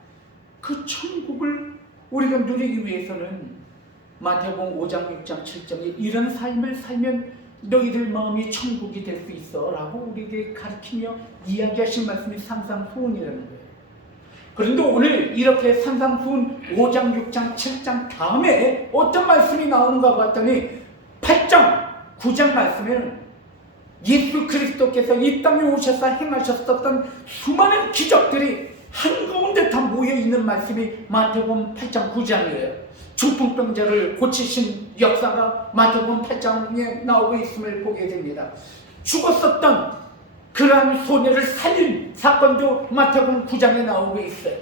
그 천국을 우리가 누리기 위해서는 마태복음 5장, 6장, 7장에 이런 삶을 살면 너희들 마음이 천국이 될 수 있어 라고 우리에게 가르치며 이야기하신 말씀이 산상수훈이라는 거예요. 그런데 오늘 이렇게 산상수훈 5장, 6장, 7장 다음에 어떤 말씀이 나오는가 봤더니 8장, 9장 말씀에는 예수 그리스도께서 이 땅에 오셔서 행하셨었던 수많은 기적들이 한가운데 다 모여있는 말씀이 마태복음 8장 9장이에요. 중풍병자를 고치신 역사가 마태복음 8장에 나오고 있음을 보게 됩니다. 죽었었던 그러한 소녀를 살린 사건도 마태복음 9장에 나오고 있어요.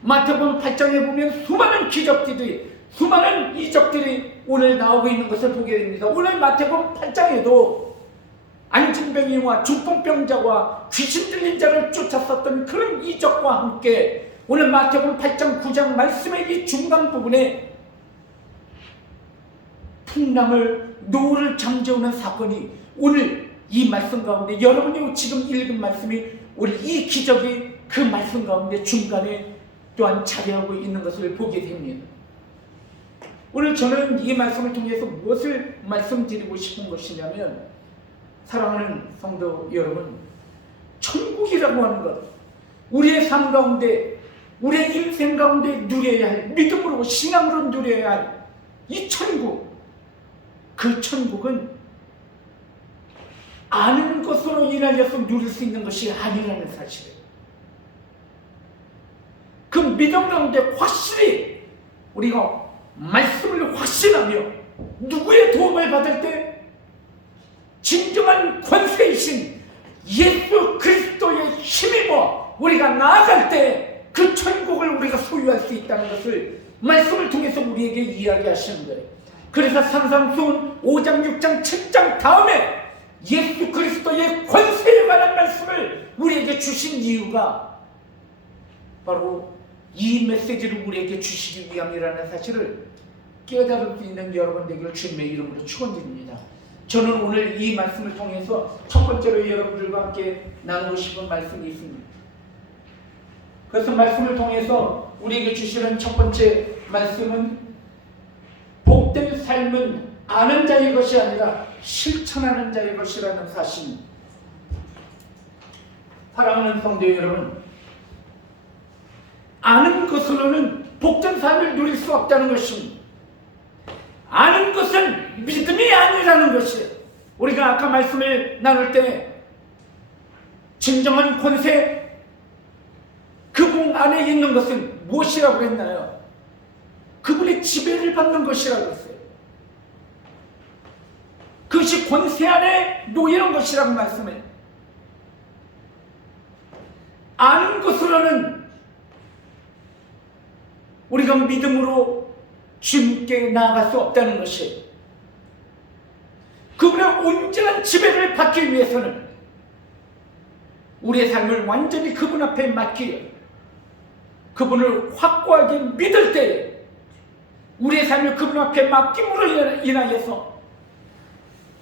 마태복음 8장에 보면 수많은 기적들이, 수많은 이적들이 오늘 나오고 있는 것을 보게 됩니다. 오늘 마태복음 8장에도 안진병이와 중풍병자와 귀신 들린 자를 쫓았었던 그런 이적과 함께 오늘 마태복음 8장 9장 말씀의 이 중간 부분에 풍랑을, 노를 잠재우는 사건이 오늘 이 말씀 가운데, 여러분이 지금 읽은 말씀이 오늘 이 기적이 그 말씀 가운데 중간에 또한 자리하고 있는 것을 보게 됩니다. 오늘 저는 이 말씀을 통해서 무엇을 말씀드리고 싶은 것이냐면, 사랑하는 성도 여러분, 천국이라고 하는 것, 우리의 삶 가운데 우리의 인생 가운데 누려야 할, 믿음으로 신앙으로 누려야 할 이 천국, 그 천국은 아는 것으로 인하여서 누릴 수 있는 것이 아니라는 사실이에요. 그 믿음 가운데 확실히 우리가 말씀을 확신하며 누구의 도움을 받을 때 진정한 권세이신 예수 그리스도의 힘입어 우리가 나아갈 때 그 천국을 우리가 소유할 수 있다는 것을 말씀을 통해서 우리에게 이야기하시는 거예요. 그래서 산상수훈 5장, 6장, 7장 다음에 예수 그리스도의 권세에 관한 말씀을 우리에게 주신 이유가 바로 이 메시지를 우리에게 주시기 위함이라는 사실을 깨달을 수 있는 여러분 되기를 주님의 이름으로 축원드립니다. 저는 오늘 이 말씀을 통해서 첫 번째로 여러분들과 함께 나누고 싶은 말씀이 있습니다. 그래서 말씀을 통해서 우리에게 주시는 첫 번째 말씀은 복된 삶은 아는 자의 것이 아니라 실천하는 자의 것이라는 사실입니다. 사랑하는 성도 여러분, 아는 것으로는 복된 삶을 누릴 수 없다는 것입니다. 아는 것은 믿음이 아니라는 것이에요. 우리가 아까 말씀을 나눌 때 진정한 권세, 그분 안에 있는 것은 무엇이라고 했나요? 그분의 지배를 받는 것이라고 했어요. 그것이 권세 안에 놓이는 것이라고 말씀해요. 아는 것으로는 우리가 믿음으로 주님께 나아갈 수 없다는 것이에요. 그분의 온전한 지배를 받기 위해서는 우리의 삶을 완전히 그분 앞에 맡기려, 그분을 확고하게 믿을 때에 우리의 삶을 그분 앞에 맡김으로 인하여서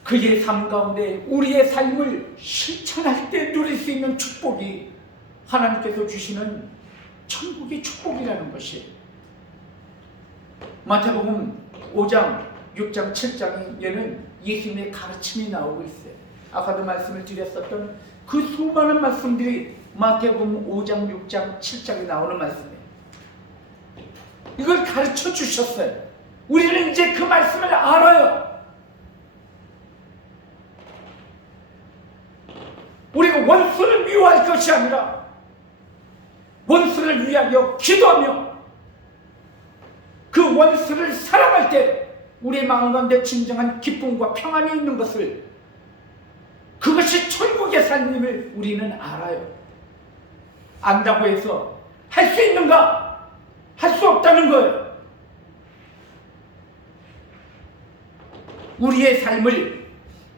그의 삶 가운데 우리의 삶을 실천할 때 누릴 수 있는 축복이 하나님께서 주시는 천국의 축복이라는 것이에요. 마태복음 5장, 6장, 7장에는 예수님의 가르침이 나오고 있어요. 아까도 말씀을 드렸었던 그 수많은 말씀들이 마태복음 5장, 6장, 7장에 나오는 말씀이에요. 이걸 가르쳐 주셨어요. 우리는 이제 그 말씀을 알아요. 우리가 원수를 미워할 것이 아니라 원수를 위하여 기도하며 그 원수를 사랑할 때 우리의 마음 가운데 진정한 기쁨과 평안이 있는 것을, 그것이 천국의 삶임을 우리는 알아요. 안다고 해서 할 수 있는가? 할 수 없다는 거예요. 우리의 삶을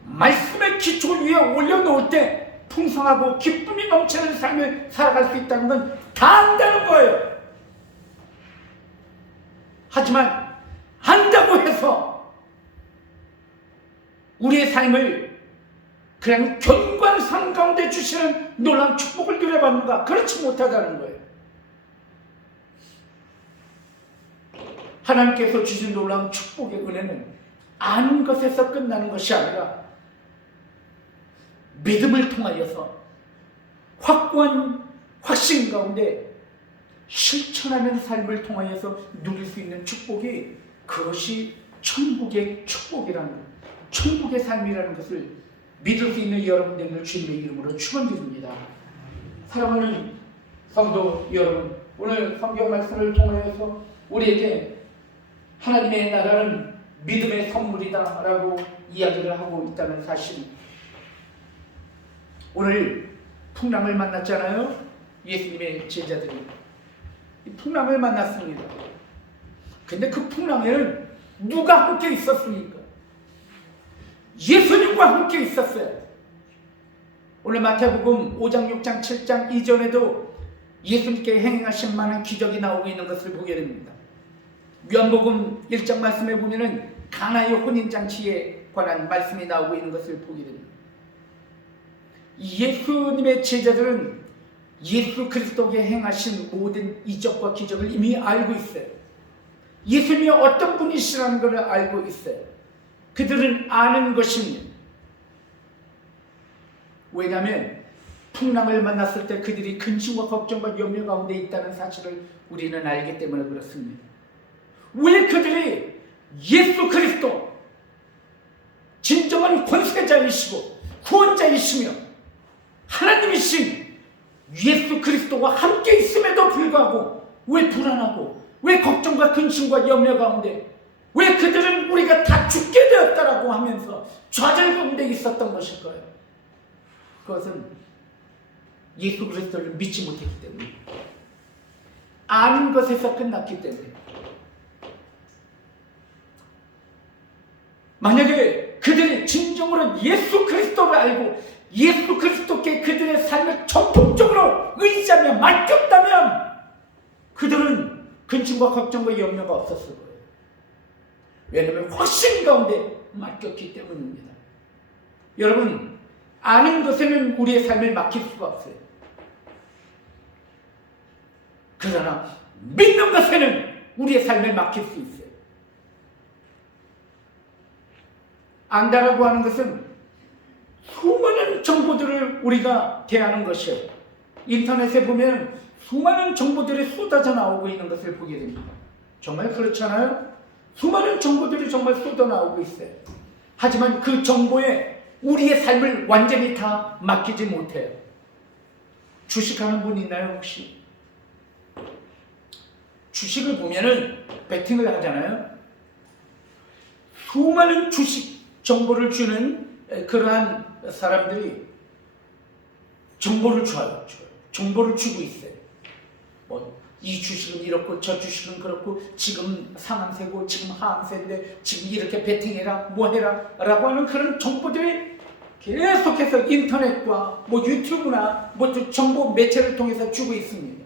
말씀의 기초 위에 올려놓을 때 풍성하고 기쁨이 넘치는 삶을 살아갈 수 있다는 건 다 안다는 거예요. 하지만 안다고 해서 우리의 삶을 그냥 견관상 가운데 주시는 놀라운 축복을 누려받는가? 그렇지 못하다는 거예요. 하나님께서 주신 놀라운 축복의 은혜는 아는 것에서 끝나는 것이 아니라 믿음을 통하여서 확고한 확신 가운데 실천하는 삶을 통하여서 누릴 수 있는 축복이, 그것이 천국의 축복이라는 것, 천국의 삶이라는 것을 믿을 수 있는 여러분들을 주님의 이름으로 축원드립니다. 사랑하는 성도 여러분, 오늘 성경 말씀을 통해서 우리에게 하나님의 나라는 믿음의 선물이다 라고 이야기를 하고 있다는 사실입니다. 오늘 풍랑을 만났잖아요. 예수님의 제자들이 이 풍랑을 만났습니다. 근데 그 풍랑에는 누가 함께 있었습니까? 예수님과 함께 있었어요. 오늘 마태복음 5장, 6장, 7장 이전에도 예수님께 행하신 많은 기적이 나오고 있는 것을 보게 됩니다. 요한복음 1장 말씀에 보면은 가나의 혼인잔치에 관한 말씀이 나오고 있는 것을 보게 됩니다. 예수님의 제자들은 예수 그리스도께 행하신 모든 이적과 기적을 이미 알고 있어요. 예수님이 어떤 분이시라는 것을 알고 있어요. 그들은 아는 것입니다. 왜냐하면 풍랑을 만났을 때 그들이 근심과 걱정과 염려 가운데 있다는 사실을 우리는 알기 때문에 그렇습니다. 왜 그들이 예수 그리스도 진정한 권세자이시고 구원자이시며 하나님이신 예수 그리스도와 함께 있음에도 불구하고 왜 불안하고 왜 걱정과 근심과 염려 가운데 왜 그들은 우리가 다 죽게 되었다라고 하면서 좌절 가운데 있었던 것일까요? 그것은 예수 그리스도를 믿지 못했기 때문에 아는 것에서 끝났기 때문에 만약에 그들이 진정으로 예수 그리스도를 알고 예수 그리스도께 그들의 삶을 전폭적으로 의지하며 맡겼다면 그들은 근심과 걱정과 염려가 없었을 거예요. 왜냐하면 확신 가운데 맡겼기 때문입니다. 여러분, 아는 것에는 우리의 삶을 맡길 수가 없어요. 그러나 믿는 것에는 우리의 삶을 맡길 수 있어요. 안다라고 하는 것은 수많은 정보들을 우리가 대하는 것이에요. 인터넷에 보면 수많은 정보들이 쏟아져 나오고 있는 것을 보게 됩니다. 정말 그렇잖아요? 수많은 정보들이 정말 쏟아 나오고 있어요. 하지만 그 정보에 우리의 삶을 완전히 다 맡기지 못해요. 주식하는 분 있나요 혹시? 주식을 보면은 베팅을 하잖아요. 수많은 주식 정보를 주는 그러한 사람들이 정보를 줘요. 정보를 주고 있어요. 뭐 이 주식은 이렇고 저 주식은 그렇고 지금 상한세고 지금 하한세인데 지금 이렇게 베팅해라 뭐 해라 라고 하는 그런 정보들이 계속해서 인터넷과 뭐 유튜브나 뭐 정보 매체를 통해서 주고 있습니다.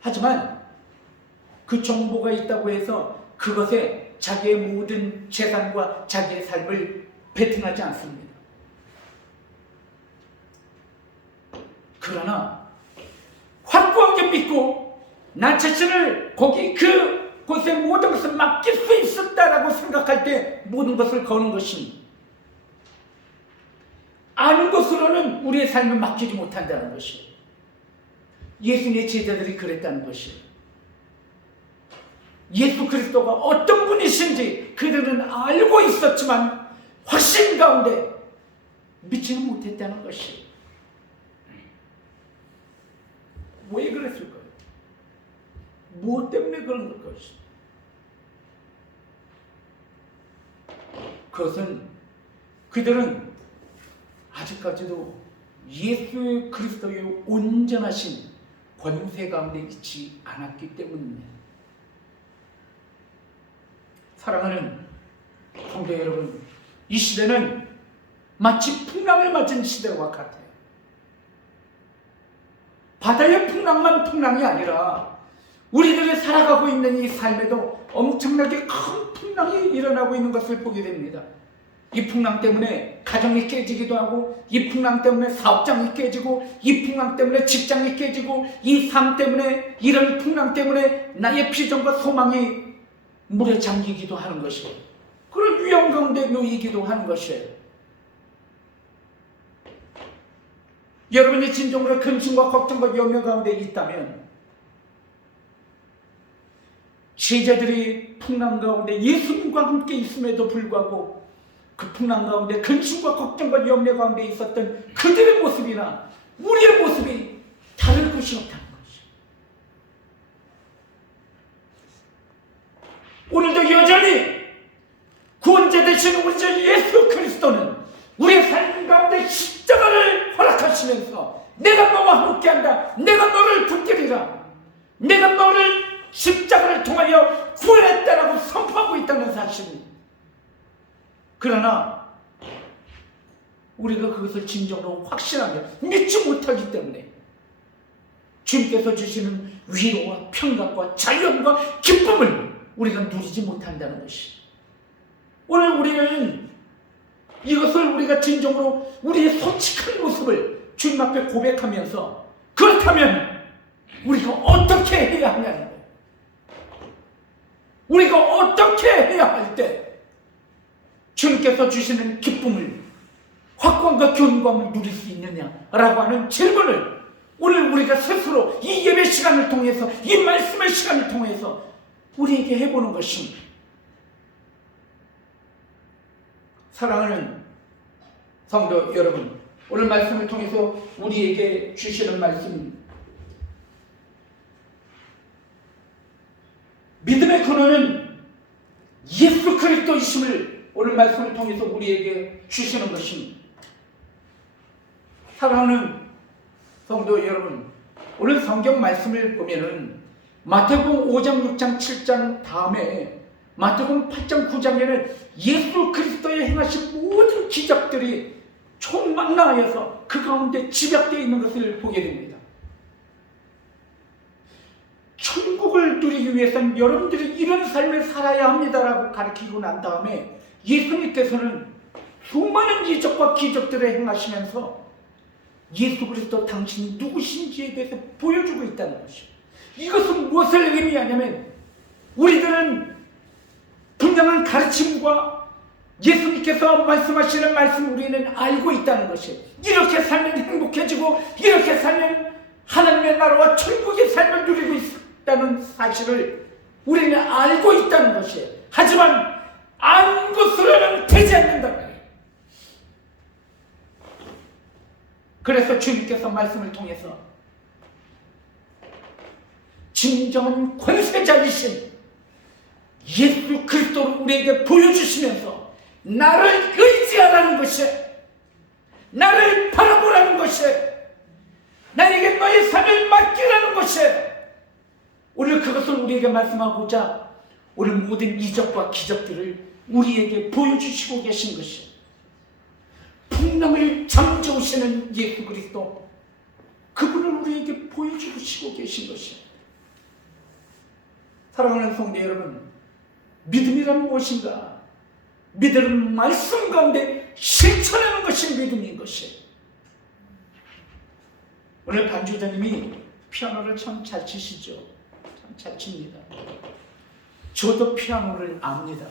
하지만 그 정보가 있다고 해서 그것에 자기의 모든 재산과 자기의 삶을 베팅하지 않습니다. 그러나 확고하게 믿고 나 자신을 거기 그곳에 모든 것을 맡길 수 있었다라고 생각할 때 모든 것을 거는 것입니다. 아는 것으로는 우리의 삶을 맡기지 못한다는 것이에요. 예수님의 제자들이 그랬다는 것이에요. 예수 그리스도가 어떤 분이신지 그들은 알고 있었지만 확신 가운데 믿지는 못했다는 것이에요. 왜 그랬을까요? 무엇 때문에 그런 걸까요? 그것은 그들은 아직까지도 예수 그리스도의 온전하신 권세 가운데 있지 않았기 때문입니다. 사랑하는 성도 여러분, 이 시대는 마치 풍랑을 맞은 시대와 같아요. 바다의 풍랑만 풍랑이 아니라 우리들이 살아가고 있는 이 삶에도 엄청나게 큰 풍랑이 일어나고 있는 것을 보게 됩니다. 이 풍랑 때문에 가정이 깨지기도 하고, 이 풍랑 때문에 사업장이 깨지고, 이 풍랑 때문에 직장이 깨지고, 이 삶 때문에, 이런 풍랑 때문에 나의 비전과 소망이 물에 잠기기도 하는 것이에요. 그런 위험 가운데 놓이기도 하는 것이에요. 여러분이 진정으로 근심과 걱정과 염려 가운데 있다면 제자들이 풍랑 가운데 예수님과 함께 있음에도 불구하고 그 풍랑 가운데 근심과 걱정과 염려 가운데 있었던 그들의 모습이나 우리의 모습이 다를 것이 없다는 것이죠. 오늘도 여전히 구원자 되신 우리 주 예수 그리스도는 우리의 삶 가운데 십자가를 허락하시면서 내가 너와 함께한다, 내가 너를 붙들리라, 내가 너를 십자가를 통하여 구원했다라고 선포하고 있다는 사실입니다. 그러나 우리가 그것을 진정으로 확신하며 믿지 못하기 때문에 주님께서 주시는 위로와 평강과 자유함과 기쁨을 우리가 누리지 못한다는 것이, 오늘 우리는 이것을 우리가 진정으로 우리의 솔직한 모습을 주님 앞에 고백하면서, 그렇다면 우리가 어떻게 해야 하냐는 거예요. 우리가 어떻게 해야 할 때 주님께서 주시는 기쁨을, 확고 영광과 견고함을 누릴 수 있느냐라고 하는 질문을 오늘 우리가 스스로 이 예배 시간을 통해서, 이 말씀의 시간을 통해서 우리에게 해보는 것입니다. 사랑하는 성도 여러분, 오늘 말씀을 통해서 우리에게 주시는 말씀, 믿음의 근원은 예수 그리스도이심을 오늘 말씀을 통해서 우리에게 주시는 것입니다. 사랑하는 성도 여러분, 오늘 성경 말씀을 보면은 마태복음 5장, 6장, 7장 다음에 마태복음 8장, 9장에는 예수 그리스도의 행하신 모든 기적들이 총망라하여서 그 가운데 집약되어 있는 것을 보게 됩니다. 천국을 누리기 위해서는 여러분들이 이런 삶을 살아야 합니다라고 가르치고 난 다음에 예수님께서는 수많은 이적과 기적들을 행하시면서 예수 그리스도 당신이 누구신지에 대해서 보여주고 있다는 것이죠. 이것은 무엇을 의미하냐면 우리들은 분명한 가르침과 예수님께서 말씀하시는 말씀 우리는 알고 있다는 것이에요. 이렇게 살면 행복해지고 이렇게 살면 하나님의 나라와 천국의 삶을 누리고 있다는 사실을 우리는 알고 있다는 것이에요. 하지만 아는 것으로는 되지 않는다는 거예요. 그래서 주님께서 말씀을 통해서 진정한 권세자이신 예수 그리스도를 우리에게 보여주시면서 나를 의지하라는 것이, 나를 바라보라는 것이, 나에게 너의 삶을 맡기라는 것이, 오늘 그것을 우리에게 말씀하고자 오늘 모든 이적과 기적들을 우리에게 보여주시고 계신 것이, 풍랑을 잠재우시는 예수 그리스도, 그분을 우리에게 보여주시고 계신 것이. 사랑하는 성도 여러분, 믿음이란 무엇인가? 믿음은 말씀 가운데 실천하는 것이 믿음인 것이. 오늘 반주자님이 피아노를 참 잘 치시죠. 참 잘 칩니다. 저도 피아노를 압니다.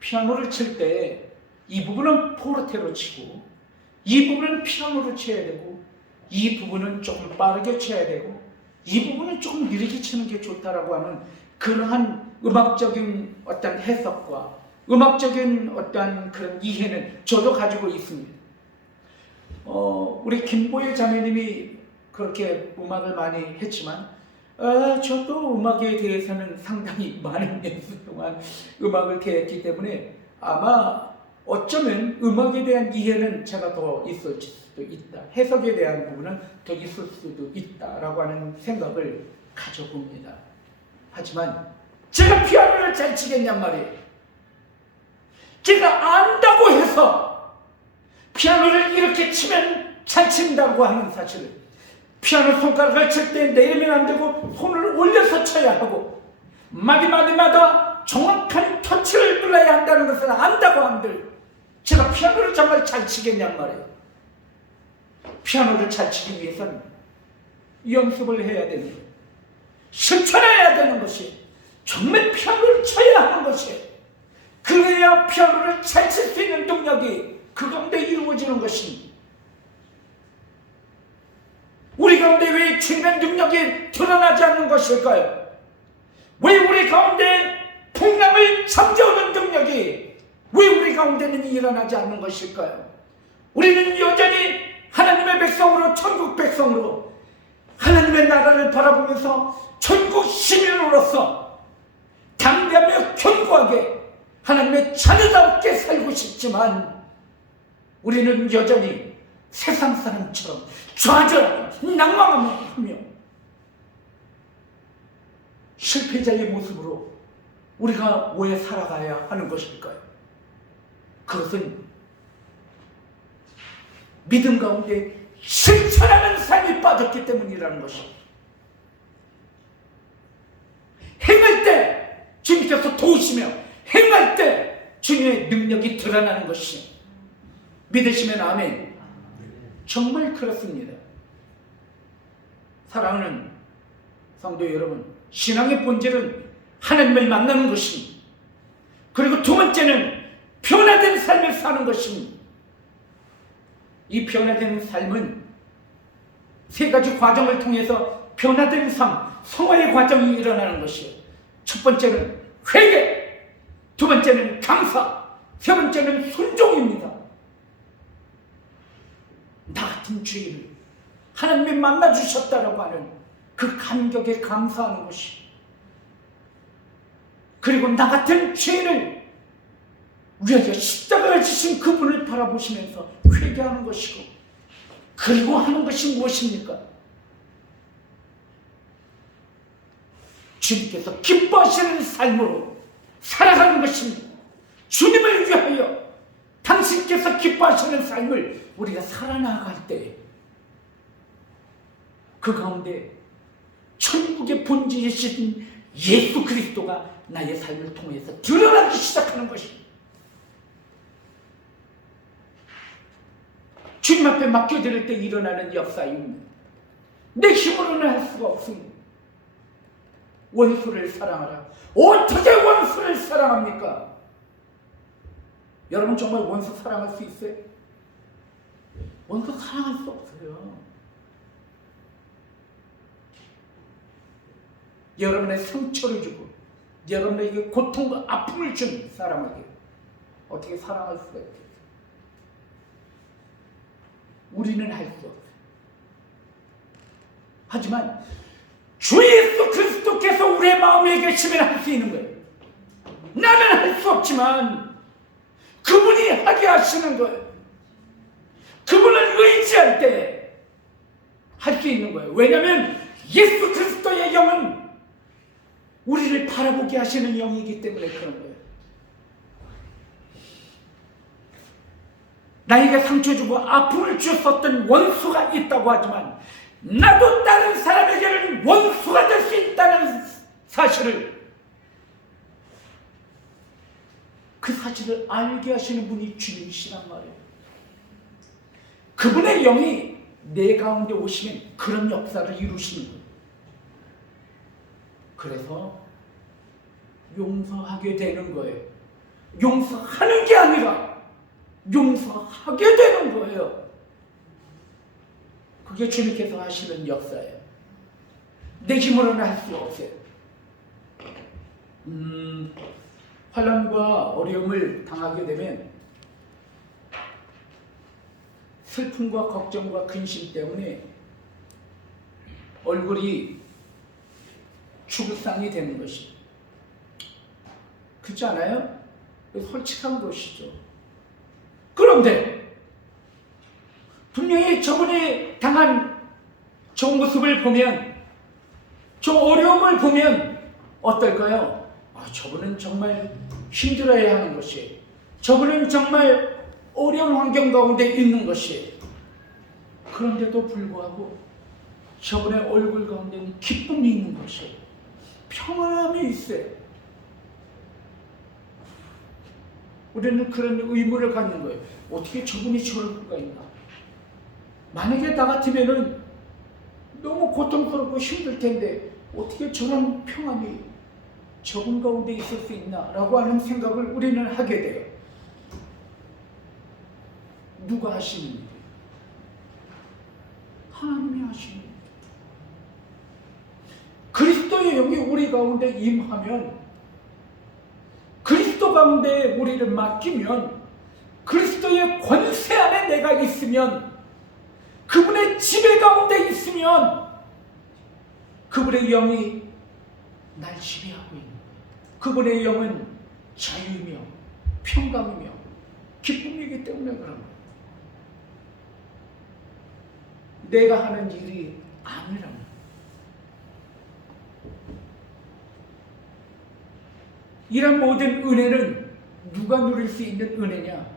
피아노를 칠 때 이 부분은 포르테로 치고 이 부분은 피아노로 쳐야 되고 이 부분은 조금 빠르게 쳐야 되고 이 부분은 조금 느리게 치는 게 좋다라고 하는 그러한 음악적인 어떤 해석과 음악적인 어떤 그런 이해는 저도 가지고 있습니다. 우리 김보일 자매님이 그렇게 음악을 많이 했지만 저도 음악에 대해서는 상당히 많은 연수 동안 음악을 했기 때문에 아마 어쩌면 음악에 대한 이해는 제가 더 있을 수도 있다, 해석에 대한 부분은 더 있을 수도 있다라고 하는 생각을 가져봅니다. 하지만 제가 피아노를 잘 치겠냔 말이에요. 제가 안다고 해서 피아노를 이렇게 치면 잘 친다고 하는 사실을, 피아노 손가락을 칠 때 내리면 안 되고 손을 올려서 쳐야 하고 마디마디마다 정확한 터치를 눌러야 한다는 것을 안다고 한들 제가 피아노를 정말 잘 치겠냔 말이에요. 피아노를 잘 치기 위해서는 연습을 해야 되는 거예요. 실천해야 되는 것이, 정말 피아노를 쳐야 하는 것이, 그래야 피아노를 잘 칠 수 있는 능력이 그 가운데 이루어지는 것입니다. 우리 가운데 왜 주님의 능력이 드러나지 않는 것일까요? 왜 우리 가운데 풍랑을 잠재우는 능력이 왜 우리 가운데는 일어나지 않는 것일까요? 우리는 여전히 하나님의 백성으로, 천국 백성으로 하나님의 나라를 바라보면서 천국 시민으로서 담대하며 견고하게 하나님의 자녀답게 살고 싶지만 우리는 여전히 세상 사람처럼 좌절하며 낭망하며 실패자의 모습으로 우리가 왜 살아가야 하는 것일까요? 그것은 믿음 가운데 실천하는 삶이 빠졌기 때문이라는 것입니다. 행할 때 주님께서 도우시며 행할 때 주님의 능력이 드러나는 것이, 믿으시면 아멘. 정말 그렇습니다. 사랑하는 성도 여러분, 신앙의 본질은 하나님을 만나는 것입니다. 그리고 두 번째는 변화된 삶을 사는 것입니다. 이 변화되는 삶은 세 가지 과정을 통해서 변화된 삶, 성화의 과정이 일어나는 것이에요. 첫 번째는 회개, 두 번째는 감사, 세 번째는 순종입니다. 나 같은 죄인을 하나님이 만나주셨다라고 하는 그 감격에 감사하는 것이, 그리고 나 같은 죄인을 위하여 십자가를 지신 그분을 바라보시면서 회개하는 것이고, 그리고 하는 것이 무엇입니까? 주님께서 기뻐하시는 삶으로 살아가는 것입니다. 주님을 위하여 당신께서 기뻐하시는 삶을 우리가 살아나갈 때 그 가운데 천국의 본질이신 예수 그리스도가 나의 삶을 통해서 드러나기 시작하는 것입니다. 주님 앞에 맡겨드릴 때 일어나는 역사입니다. 내 힘으로는 할 수가 없습니다. 원수를 사랑하라. 어떻게 원수를 사랑합니까? 여러분 정말 원수 사랑할 수 있어요? 원수 사랑할 수 없어요. 여러분의 상처를 주고 여러분에게 고통과 아픔을 준 사람에게 어떻게 사랑할 수가 있어요? 우리는 할 수 없어요. 하지만 주 예수 그리스도께서 우리의 마음에 계시면 할 수 있는 거예요. 나는 할 수 없지만 그분이 하게 하시는 거예요. 그분을 의지할 때 할 수 있는 거예요. 왜냐하면 예수 그리스도의 영은 우리를 바라보게 하시는 영이기 때문에 그런 거예요. 나에게 상처 주고 아픔을 주었던 원수가 있다고 하지만 나도 다른 사람에게는 원수가 될 수 있다는 사실을, 그 사실을 알게 하시는 분이 주님이시란 말이에요. 그분의 영이 내 가운데 오시면 그런 역사를 이루시는 거예요. 그래서 용서하게 되는 거예요. 용서하는 게 아니라 용서하게 되는 거예요. 그게 주님께서 하시는 역사예요. 내 힘으로는 할 수 없어요. 환난과 어려움을 당하게 되면 슬픔과 걱정과 근심 때문에 얼굴이 죽을상이 되는 것이, 그렇지 않아요? 솔직한 것이죠. 그런데 분명히 저분이 당한 저 모습을 보면, 저 어려움을 보면 어떨까요? 저분은 정말 힘들어야 하는 것이에요. 저분은 정말 어려운 환경 가운데 있는 것이에요. 그런데도 불구하고 저분의 얼굴 가운데는 기쁨이 있는 것이에요. 평안함이 있어요. 우리는 그런 의문을 갖는 거예요. 어떻게 저분이 저럴 수가 있나? 만약에 나 같으면은 너무 고통스럽고 힘들 텐데 어떻게 저런 평안이 저분 가운데 있을 수 있나? 라고 하는 생각을 우리는 하게 돼요. 누가 하시는 일이에요? 하나님이 하시는 일이에요. 그리스도의 영이 우리 가운데 임하면, 그리스도 가운데 우리를 맡기면, 그리스도의 권세 안에 내가 있으면, 그분의 지배 가운데 있으면 그분의 영이 날 지배하고 있는 거예요. 그분의 영은 자유이며 평강이며 기쁨이기 때문에 그런 거예요. 내가 하는 일이 아니라는 거예요. 이런 모든 은혜는 누가 누릴 수 있는 은혜냐?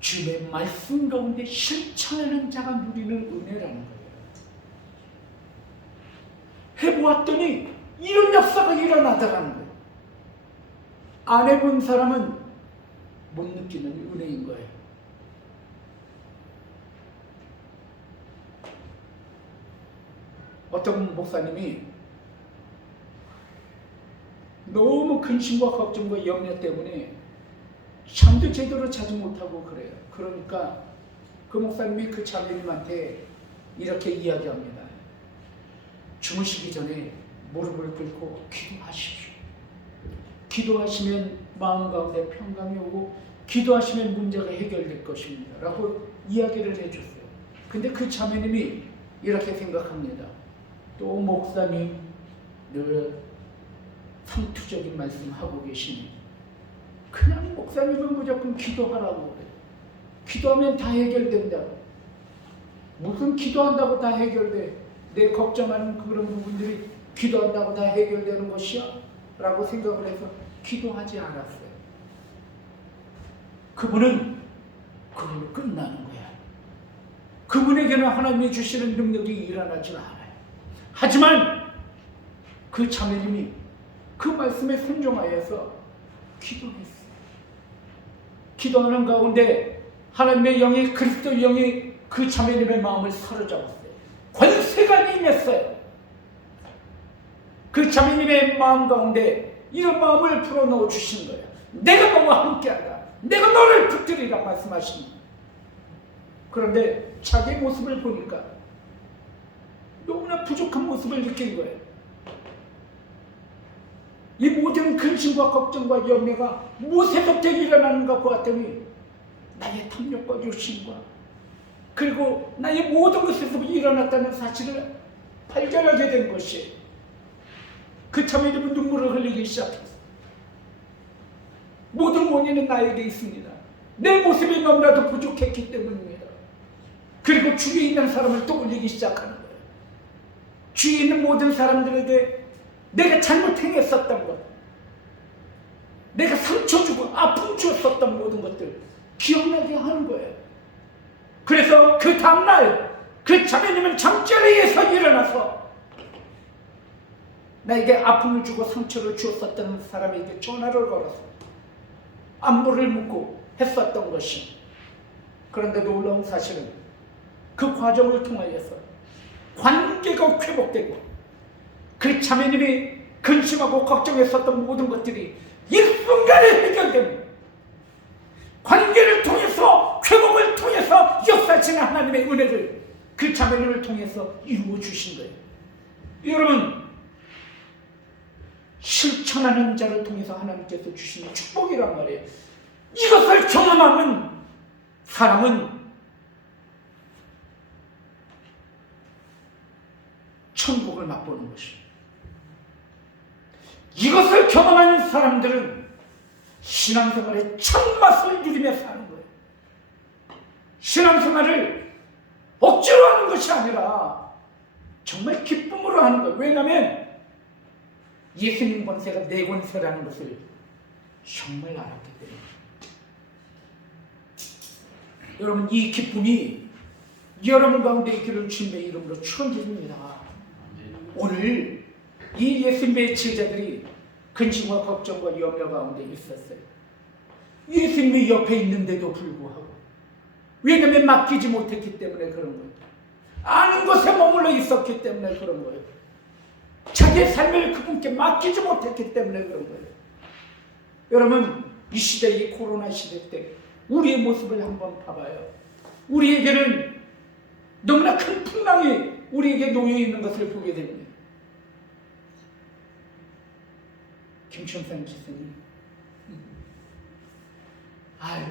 주의 말씀 가운데 실천하는 자가 누리는 은혜라는 거예요. 해보았더니 이런 역사가 일어나더라는 거예요. 안 해본 사람은 못 느끼는 은혜인 거예요. 어떤 목사님이 너무 근심과 걱정과 염려 때문에 잠도 제대로 자지 못하고 그래요. 그러니까 그 목사님이 그 자매님한테 이렇게 이야기합니다. 주무시기 전에 무릎을 꿇고 기도하십시오. 기도하시면 마음 가운데 평강이 오고 기도하시면 문제가 해결될 것입니다. 라고 이야기를 해줬어요. 근데 그 자매님이 이렇게 생각합니다. 또 목사님 늘 상투적인 말씀하고 계시니 그냥 목사님은 무조건 기도하라고 그래요. 기도하면 다 해결된다고. 무슨 기도한다고 다 해결돼? 내 걱정하는 그런 부분들이 기도한다고 다 해결되는 것이야? 라고 생각을 해서 기도하지 않았어요. 그분은 그걸로 끝나는 거야. 그분에게는 하나님이 주시는 능력이 일어나지 않아요. 하지만 그 자매님이 그 말씀에 순종하여서 기도했어요. 기도하는 가운데 하나님의 영이, 그리스도의 영이 그 자매님의 마음을 사로잡았어요. 권세가 임했어요. 그 자매님의 마음 가운데 이런 마음을 불어넣어 주신 거예요. 내가 너와 함께한다. 내가 너를 붙들리라 말씀하신 거예요. 그런데 자기 모습을 보니까 너무나 부족한 모습을 느낀 거예요. 이 모든 근심과 걱정과 염려가 무엇에서부터 일어나는가 보았더니 나의 탐욕과 욕심과 그리고 나의 모든 것에서 일어났다는 사실을 발견하게 된 것이 그 자매님은 눈물을 흘리기 시작했어요. 모든 원인은 나에게 있습니다. 내 모습이 너무나도 부족했기 때문입니다. 그리고 주위에 있는 사람을 떠올리기 시작하는 거예요. 주위에 있는 모든 사람들에게 내가 잘못 행했었던 것, 내가 상처 주고 아픔 주었었던 모든 것들 기억나게 하는 거예요. 그래서 그 다음날 그 자매님은 잠자리에서 일어나서 나에게 아픔을 주고 상처를 주었었던 사람에게 전화를 걸어서 안부를 묻고 했었던 것이, 그런데 놀라운 사실은 그 과정을 통하여서 관계가 회복되고 그 자매님이 근심하고 걱정했었던 모든 것들이 일순간에 해결됩니다. 관계를 통해서, 회복을 통해서 역사하시는 하나님의 은혜를 그 자매님을 통해서 이루어 주신 거예요. 여러분, 실천하는 자를 통해서 하나님께서 주시는 축복이란 말이에요. 이것을 경험하면 사람은 천국을 맛보는 것입니다. 이것을 경험하는 사람들은 신앙생활의 참맛을 누리며 사는 거예요. 신앙생활을 억지로 하는 것이 아니라 정말 기쁨으로 하는 거예요. 왜냐하면 예수님 권세가 내 권세라는 것을 정말 알았기 때문에. 여러분, 이 기쁨이 여러분 가운데 있기를 주님의 이름으로 축원드립니다. 오늘 이 예수님의 제자들이 근심과 걱정과 염려 가운데 있었어요. 예수님이 옆에 있는데도 불구하고, 왜냐하면 맡기지 못했기 때문에 그런 거예요. 아는 곳에 머물러 있었기 때문에 그런 거예요. 자기의 삶을 그분께 맡기지 못했기 때문에 그런 거예요. 여러분, 이 시대, 이 코로나 시대 때 우리의 모습을 한번 봐봐요. 우리에게는 너무나 큰 풍랑이 우리에게 놓여 있는 것을 보게 됩니다. 김춘선 지사님,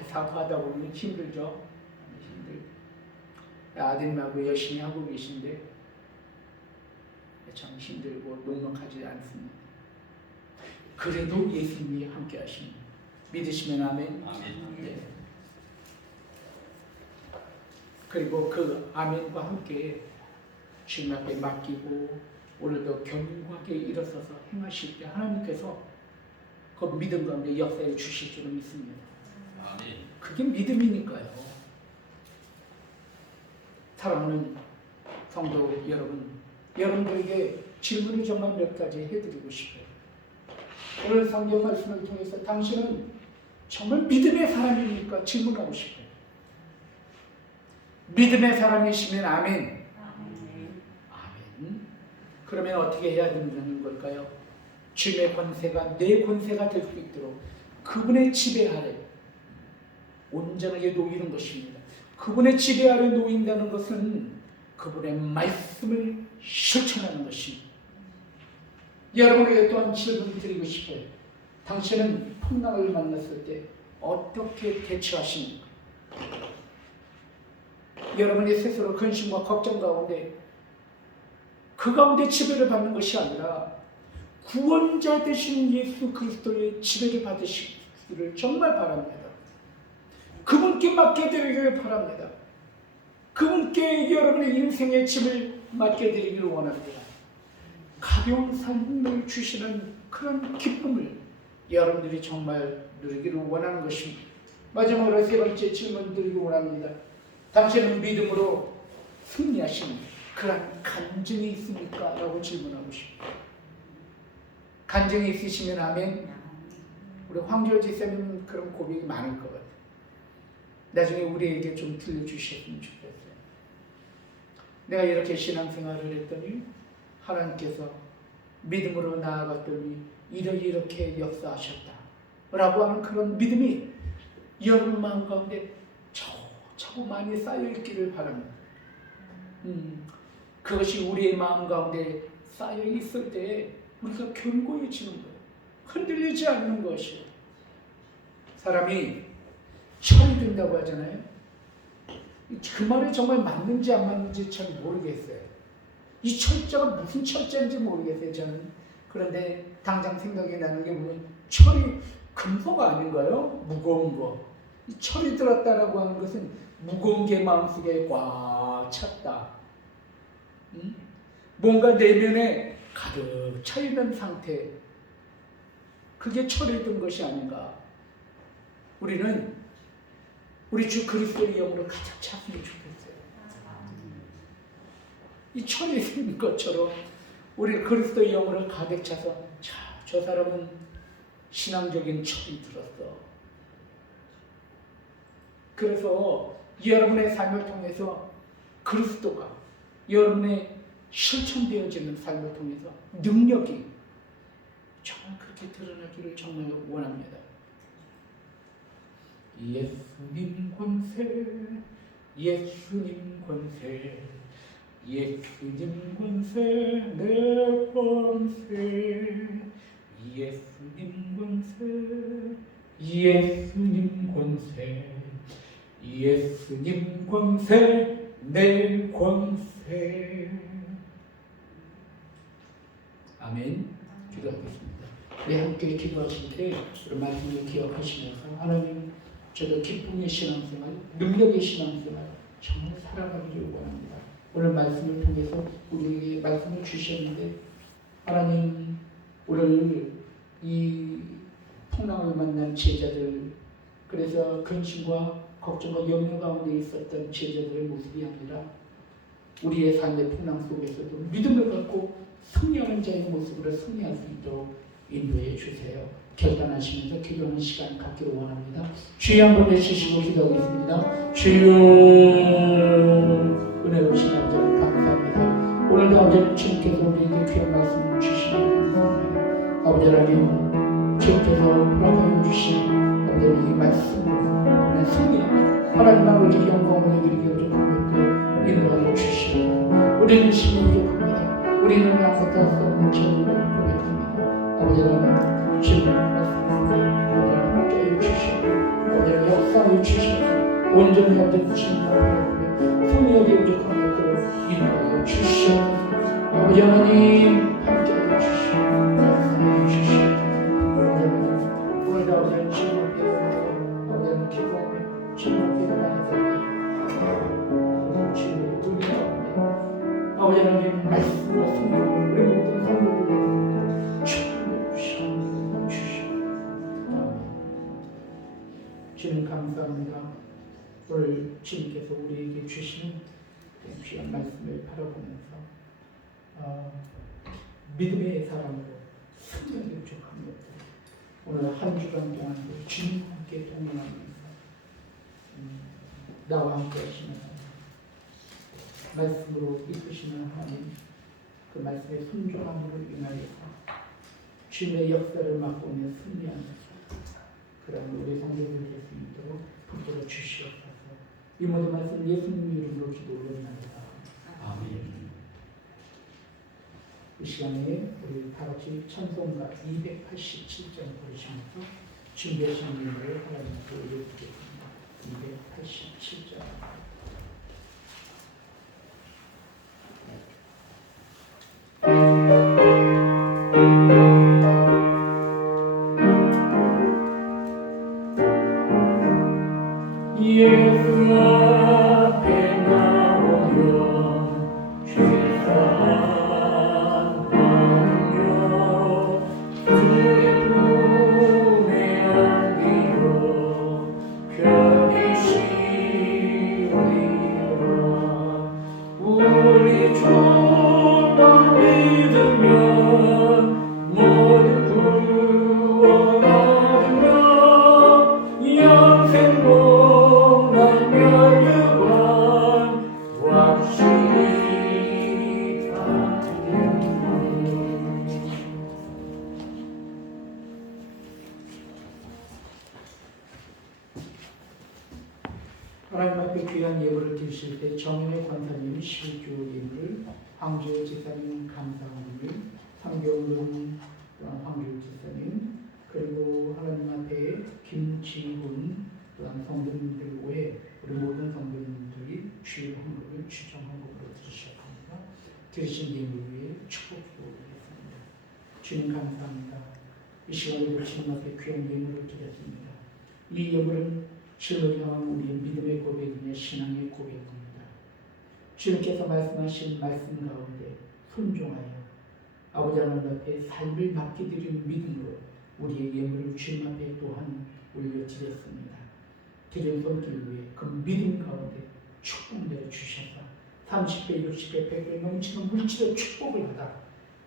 사업하다 보면 힘들죠. 아드님하고 열심히 하고 계신데 참 힘들고 녹록하지 않습니다. 그래도 예수님이 함께 하십니다. 믿으시면 아멘. 네. 그리고 그 아멘과 함께 주님 앞에 맡기고 오늘도 견고하게 일어서서 행하실 때 하나님께서 그 믿음 가운데 역사해 주실 줄은 믿습니다. 그게 믿음이니까요. 사랑하는 성도 여러분, 여러분들에게 질문을 정말 몇 가지 해드리고 싶어요. 오늘 성경 말씀을 통해서 당신은 정말 믿음의 사람입니까? 질문하고 싶어요. 믿음의 사람이시면 아멘. 아멘. 그러면 어떻게 해야 된다는 걸까요? 주님의 권세가 내 권세가 될 수 있도록 그분의 지배 아래, 온전하게 놓이는 것입니다. 그분의 지배 아래 놓인다는 것은 그분의 말씀을 실천하는 것입니다. 여러분에게 또한 질문 드리고 싶어요. 당신은 풍랑을 만났을 때 어떻게 대처하십니까? 여러분의 스스로 근심과 걱정 가운데 그 가운데 지배를 받는 것이 아니라 구원자 되신 예수 그리스도의 지배를 받으시기를 정말 바랍니다. 그분께 맡겨드리기를 바랍니다. 그분께 여러분의 인생의 짐을 맡겨드리기를 원합니다. 가벼운 삶을 주시는 그런 기쁨을 여러분들이 정말 누리기를 원하는 것입니다. 마지막으로 세 번째 질문 드리기 원합니다. 당신은 믿음으로 승리하신 그런 간증이 있습니까? 라고 질문하고 싶습니다. 간증이 있으시면 아멘. 우리 황교안 지사님은 그런 고백이 많을 것 같아요. 나중에 우리에게 좀 들려주셨으면 좋겠어요. 내가 이렇게 신앙생활을 했더니 하나님께서 믿음으로 나아갔더니 이렇게 역사하셨다 라고 하는 그런 믿음이 여러분 마음 가운데 차고 많이 쌓여있기를 바랍니다. 그것이 우리의 마음 가운데 쌓여있을 때 우리가 견고해지는 거예요. 흔들리지 않는 것이에요. 사람이 철이 된다고 하잖아요. 그 말이 정말 맞는지 안 맞는지 잘 모르겠어요. 이 철자가 무슨 철자인지 모르겠어요, 저는. 그런데 당장 생각이 나는 게 뭐냐면 철이 금소가 아닌가요? 무거운 거. 이 철이 들었다라고 하는 것은 무거운 게 마음속에 꽉 찼다. 뭔가 내면에 가득 차 있는 상태. 그게 철이 든 것이 아닌가. 우리는 우리 주 그리스도의 영으로 가득 찼으면 좋겠어요. 이 철이 든 것처럼 우리 그리스도의 영으로 가득 차서 저 사람은 신앙적인 철이 들었어. 그래서 여러분의 삶을 통해서 그리스도가 여러분의 실천되어지는 삶을 통해서 능력이 정말 그렇게 드러나기를 정말 원합니다. 예수님 권세, 예수님 권세, 예수님 권세, 내 권세, 예수님 권세, 예수님 권세, 예수님 권세, 내 권세. 아멘. 기도하겠습니다. 우리 함께 기도하실 때 우리 말씀을 기억하시면서 하나님, 저도 기쁨의 신앙생활, 능력의 신앙생활 정말 살아가기를 원합니다. 오늘 말씀을 통해서 우리에게 말씀을 주셨는데 하나님, 오늘 이 풍랑을 만난 제자들, 그래서 근심과 걱정과 염려 가운데 있었던 제자들의 모습이 아니라 우리의 삶의 풍랑 속에서도 믿음을 갖고 승리하는 자의 모습으로 승리할 수 있도록 인도해 주세요. 결단하시면서 기도하는 시간 갖기를 원합니다. 주여 한번 내쉬시고 기도하겠습니다. 주여, 은혜로우신 아버지 감사합니다. 오늘도 아버지 주님께서 우리에게 귀한 말씀을 주시니 감사합니다. 아버지 하나님, 주님께서 허락하여 주신 아버지 이 말씀으로 승리하며 하나님만 우리 영광을 드리게 오죽하며 또 인도하여 주시옵소서. 우리는 신이 부족합니다. 우리는 아무것도 할 수 없는 죄를 고백합니다. 아버지 하나님, 주님 말씀을 함께해 주시고 오늘 역사해 주시고 온전히 아버지 주님 앞에 승리하게 오죽하며 또 인도하여 주시옵소서. 아버지 하나님, 함께해 주시고 역사해 주시옵소서. 오늘도 아버지 주님 앞에 아버지 기도하며 주님 앞에 일어나는 주님을 두려워합니다. 아버지 하나님, 말씀으로 승리하는 우리 모든 성도들에게 축복해 주시옵소서. 주님 감사합니다. 오늘 주님께서 우리에게 주시는 귀한 말씀을 바라보면서 믿음의 사람으로 승리하기 부족합니다. 오늘 한 주간 동안도 주님과 함께 동행하면서 나와 함께 하시면서 말씀으로 이끄시는 하나님, 그 말씀의 순종함으로 인하여서 주님의 역사를 맛보며 승리하면서 그런 우리 성도들 될 수 있도록 붙들어 주시옵소서. 이 모든 말씀 예수님 이름으로 기도 올려드립니다. 아멘. 이 시간에 우리 다 같이 찬송가 287장 부르시면서 준비하신 예물을 하나님께 올려드리겠습니다. 287장. 예수 앞에 나오면 죄사함 받으며 주의 품에 안기어 편히 쉬리라. 우리 주만 믿으면 모든 구원 얻으며 영생 하나님 앞에 귀한 예물을 드실 때 정인의 권사님 실주 예물을 황주의 지사님 감사원님 상경동 황주 지사님 그리고 하나님 앞에 김지훈 성도님들 외에 우리 모든 성도님들이 주일 헌금을 주정 헌금으로 드리셔야 합니다. 드리신 예물 위에 축복 기도드리겠습니다. 주님 감사합니다. 이 시간에도 주님 앞에 귀한 예물을 드렸습니다. 이 예물은 주님을 향한 우리의 믿음의 고백이며 신앙의 고백입니다. 주님께서 말씀하신 말씀 가운데 순종하여 아버지 하나님 앞에 삶을 맡겨드리는 믿음으로 우리의 예물을 주님 앞에 또한 올려드렸습니다. 드린 손길 위에 그 믿음 가운데 축복 내주셔서 30배, 60배, 100배 넘치는 물질의 축복을 받아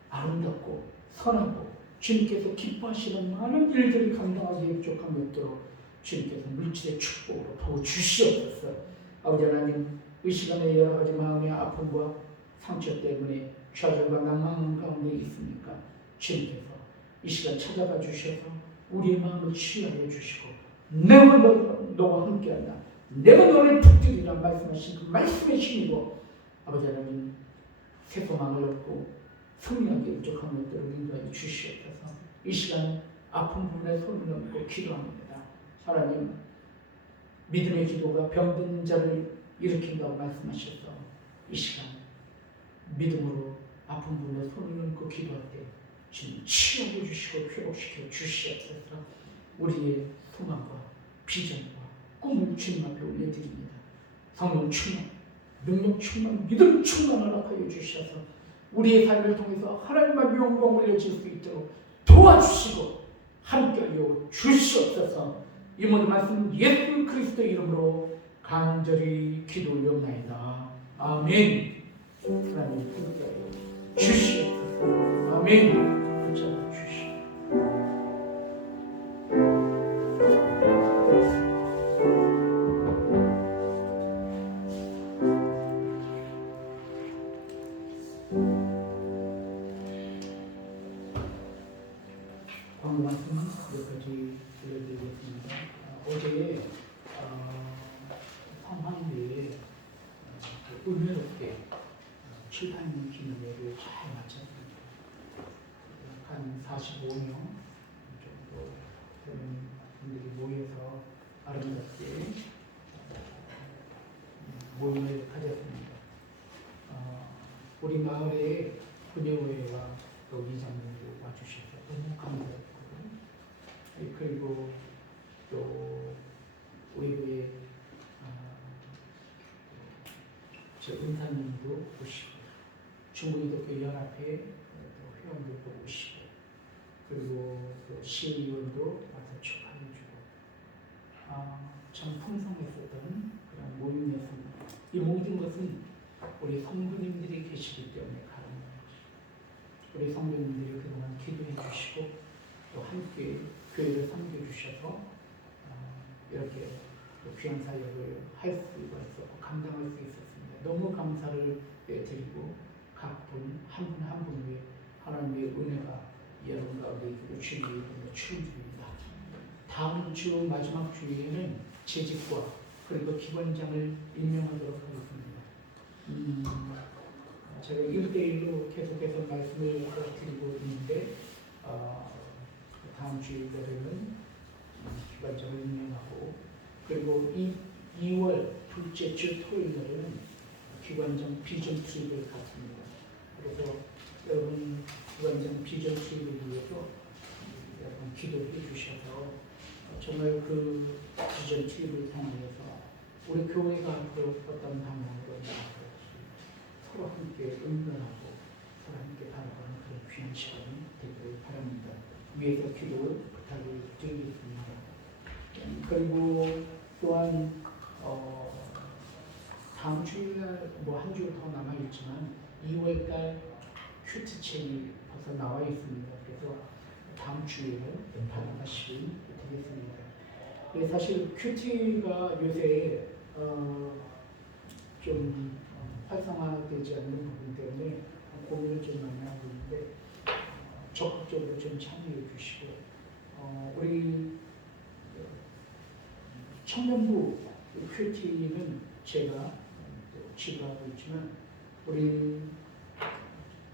아름답고 선하고 주님께서 기뻐하시는 많은 일들을 감당하기 흡족함이 없도록 주님께서 물질의 축복으로 부어주시옵소서. 아버지 하나님 이 시간에 여러 가지 마음의 아픔과 상처 때문에 좌절과 낭만 가운데 있으니까 주님께서 이 시간 찾아가 주셔서 우리의 마음을 치유하여 주시고 내가 너와 함께한다. 내가 너를 붙들리라 말씀하신 그 말씀의 힘이고 아버지 하나님 새 소망을 얻고 승리하기 부족한 것들을 인도하여 주시옵소서. 이 시간 아픈 부분에 손을 얹고 기도합니다. 하나님 믿음의 기도가 병든 자를 일으킨다고 말씀하셔서 이 시간 믿음으로 아픈 부분에 손을 얹고 기도할 때 주님 치유해 주시고 회복시켜 주시옵소서. 우리의 소망과 비전과 꿈을 주님 앞에 올려드립니다. 성령 충만, 능력 충만, 믿음 충만을 허락하여 주셔서 우리의 삶을 통해서 하나님의 영광 올려질 수 있도록 도와주시고 함께하여 주시옵소서. 이 모든 말씀 예수 그리스도 이름으로 간절히 기도 올려옵나이다. 아멘. 하나님 함께하여 주시옵소서. 아멘. 붙잡아 주시옵소서. 광고 말씀 여기까지 들려드리겠습니다. 어제 성황리에 은혜롭게 출판 기념회를 잘 마쳤습니다. 한 45명 정도 되는 분들이 모여서 아름답게 모임을 가졌습니다. 우리 마을에 분회회와 또 이장님도 와주셔서 너무 감사했고요. 그리고 또 외부에 저 은사님도 오시고 중국기독교 연합회 또 회원들도 오시고 그리고 또 시의원도 와서 축하해주고 참 풍성했었던 그런 모임이었습니다. 이 모든 것은 우리 성도님들이 계시기 때문에 가능한 것입니다. 우리 성도님들이 그동안 기도해 주시고 또 함께 교회를 섬겨주셔서 이렇게 귀한 사역을 할 수가 있었고 감당할 수 있었습니다. 너무 감사를 드리고 각 분 한 분 한 분 위에 하나님의 은혜가 여러분 가운데 있기를 주님의 이름으로 축원드립니다. 다음 주 마지막 주일에는 재직과 그리고 기관장을 임명하도록 하겠습니다. 제가 1대1로 계속해서 말씀을 드리고 있는데 다음 주일날에는 기관장을 임명하고 그리고 2월 둘째 주 토요일날에는 기관장 비전 투입을 갖습니다. 그래서 여러분 기관장 비전 투입을 위해서 여러분 기도해 주셔서 정말 그 비전 투입을 통하여서 우리 교회가 앞으로 어떤 방향으로 나아갈지 서로 함께 응원하고 서로 함께 바라보는 그런 귀한 시간이 되기를 바랍니다. 위에서 기도 부탁을 드리겠습니다. 그리고 또한 다음 주일날 뭐 한 주 더 남아 있지만 2월달 큐티책이 벌써 나와 있습니다. 그래서 다음 주에 받아가시면 되겠습니다. 사실 큐티가 요새 좀 활성화되지 않는 부분 때문에 고민을 좀 많이 하고 있는데 적극적으로 좀 참여해 주시고 우리 청년부 큐티는 제가 지도하고 있지만 우리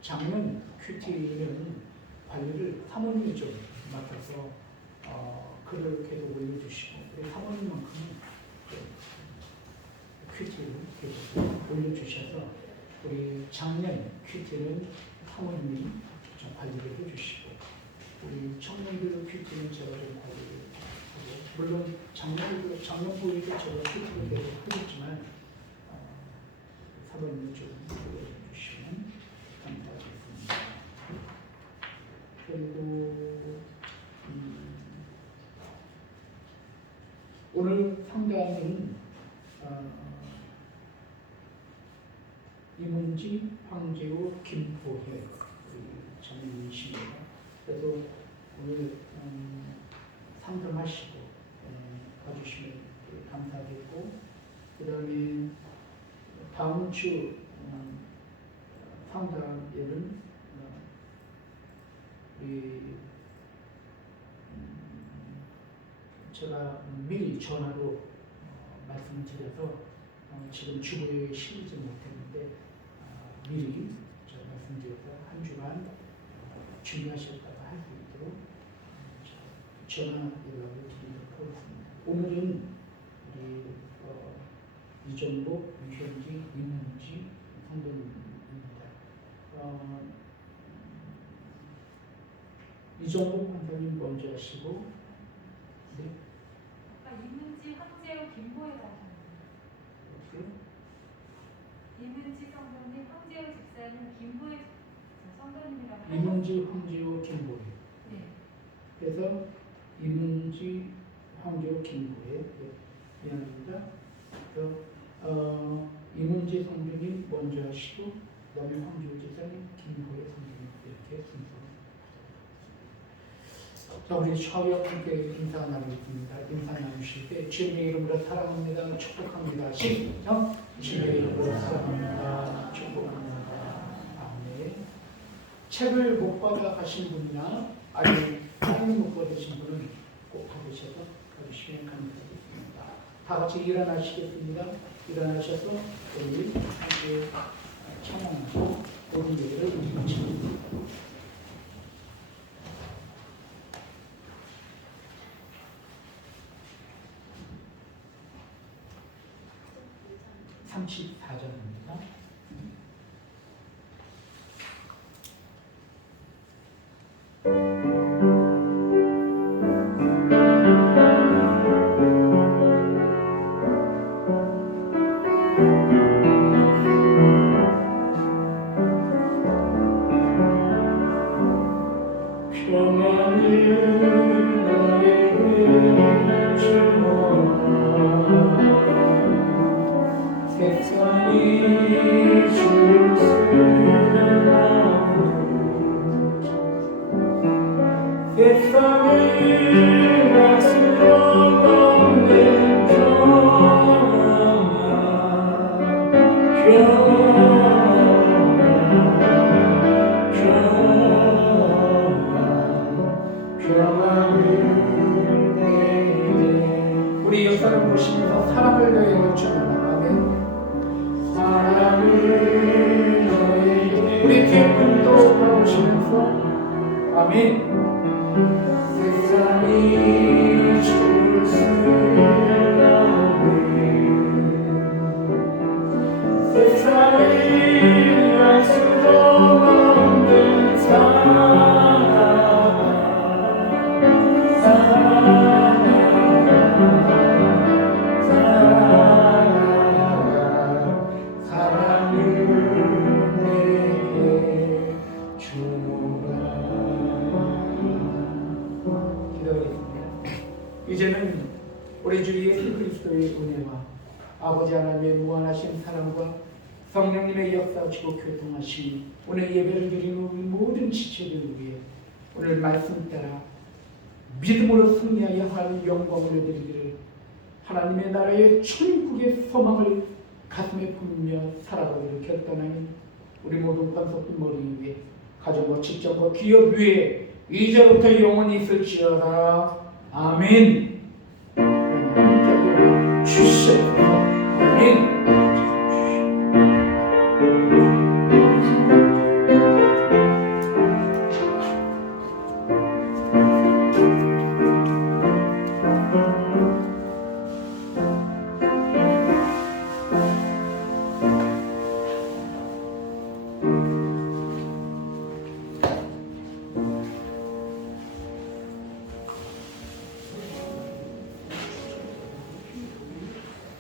작년 큐티는 관리를 사모님이 좀 맡아서 글을 계속 올려주시고 우리 사모님만큼은 큐티를 계속 올려주셔서 우리 작년 큐티는 사모님이 좀 관리를 해주시고 우리 청년들 큐티는 제가 좀 관리를 하고 물론 작년부에도 제가 큐티를 계속 하겠지만 사모님이 좀 올려주시면 감사하겠습니다. 그리고 오늘 상담은 이문지, 황재우, 김포혜 전문의십니다. 그래서 오늘 상담하시고 봐주시면 감사하겠고 그 다음에 다음 주 상담에는 우리 제가 미리 전화로 말씀을 드려서 지금 주부에 실리지 못했는데 미리 제가 말씀드려서 한 주간 준비하셨다가 할 수 있도록 전화 연락을 드리도록 하겠습니다. 오늘은 우리 이정복, 유현지, 이문지 성도님입니다. 이정복 판사님 먼저 하시고 네. 이문지, 황재우, 김포에 사셨는데 이문지 성도님, 황재우 집사님, 김포에 성도님이라고 이문지, 황재우, 김보혜. 네. 그래서 이문지, 황재우, 김보혜. 네. 미안합니다. 그래서 이문지 성도님 먼저 하시고 그다음에 황재우 집사님, 김보혜 성도님 이렇게 순서로. 자, 우리 처음 함께 인사 나누겠습니다. 인사 나누실 때 주님의 이름으로 사랑합니다. 축복합니다. 시작. 주님의 이름으로 사랑합니다. 축복합니다. 아멘. 책을 못 받아 가신 분이나 아니면 사인을 못 받으신 분은 꼭 받으셔서 가주시면 감사하겠습니다. 다 같이 일어나시겠습니다. 일어나셔서 우리 함께 찬양하고 모든 예배를 드리겠습니다. 34절입니다. 세상이 우리 역사를 보시면서 사랑을 너에게 주는 아멘. 사랑을 너에게 우리 기쁨도 바라보시면서 아멘. 세상이 세상이 알 수도 없는 사랑을 내게 주노라. 기도하겠습니다. 이제는 우리 주 예수 그리스도의 은혜와 아버지 하나님의 무한하신 사랑과 성령님의 역사하시고 교통하심이 오늘 예배를 드리는 우리 모든 지체들을 위해 오늘 말씀 따라 믿음으로 승리하여 하나님 영광을 드리기를 하나님의 나라의 천국의 소망을 가슴에 품으며 살아가기를 결단하는 우리 모든 권속들 머리 위에 가정과 직장과 기업 위에 이제부터 영원히 있을지어다. 아멘.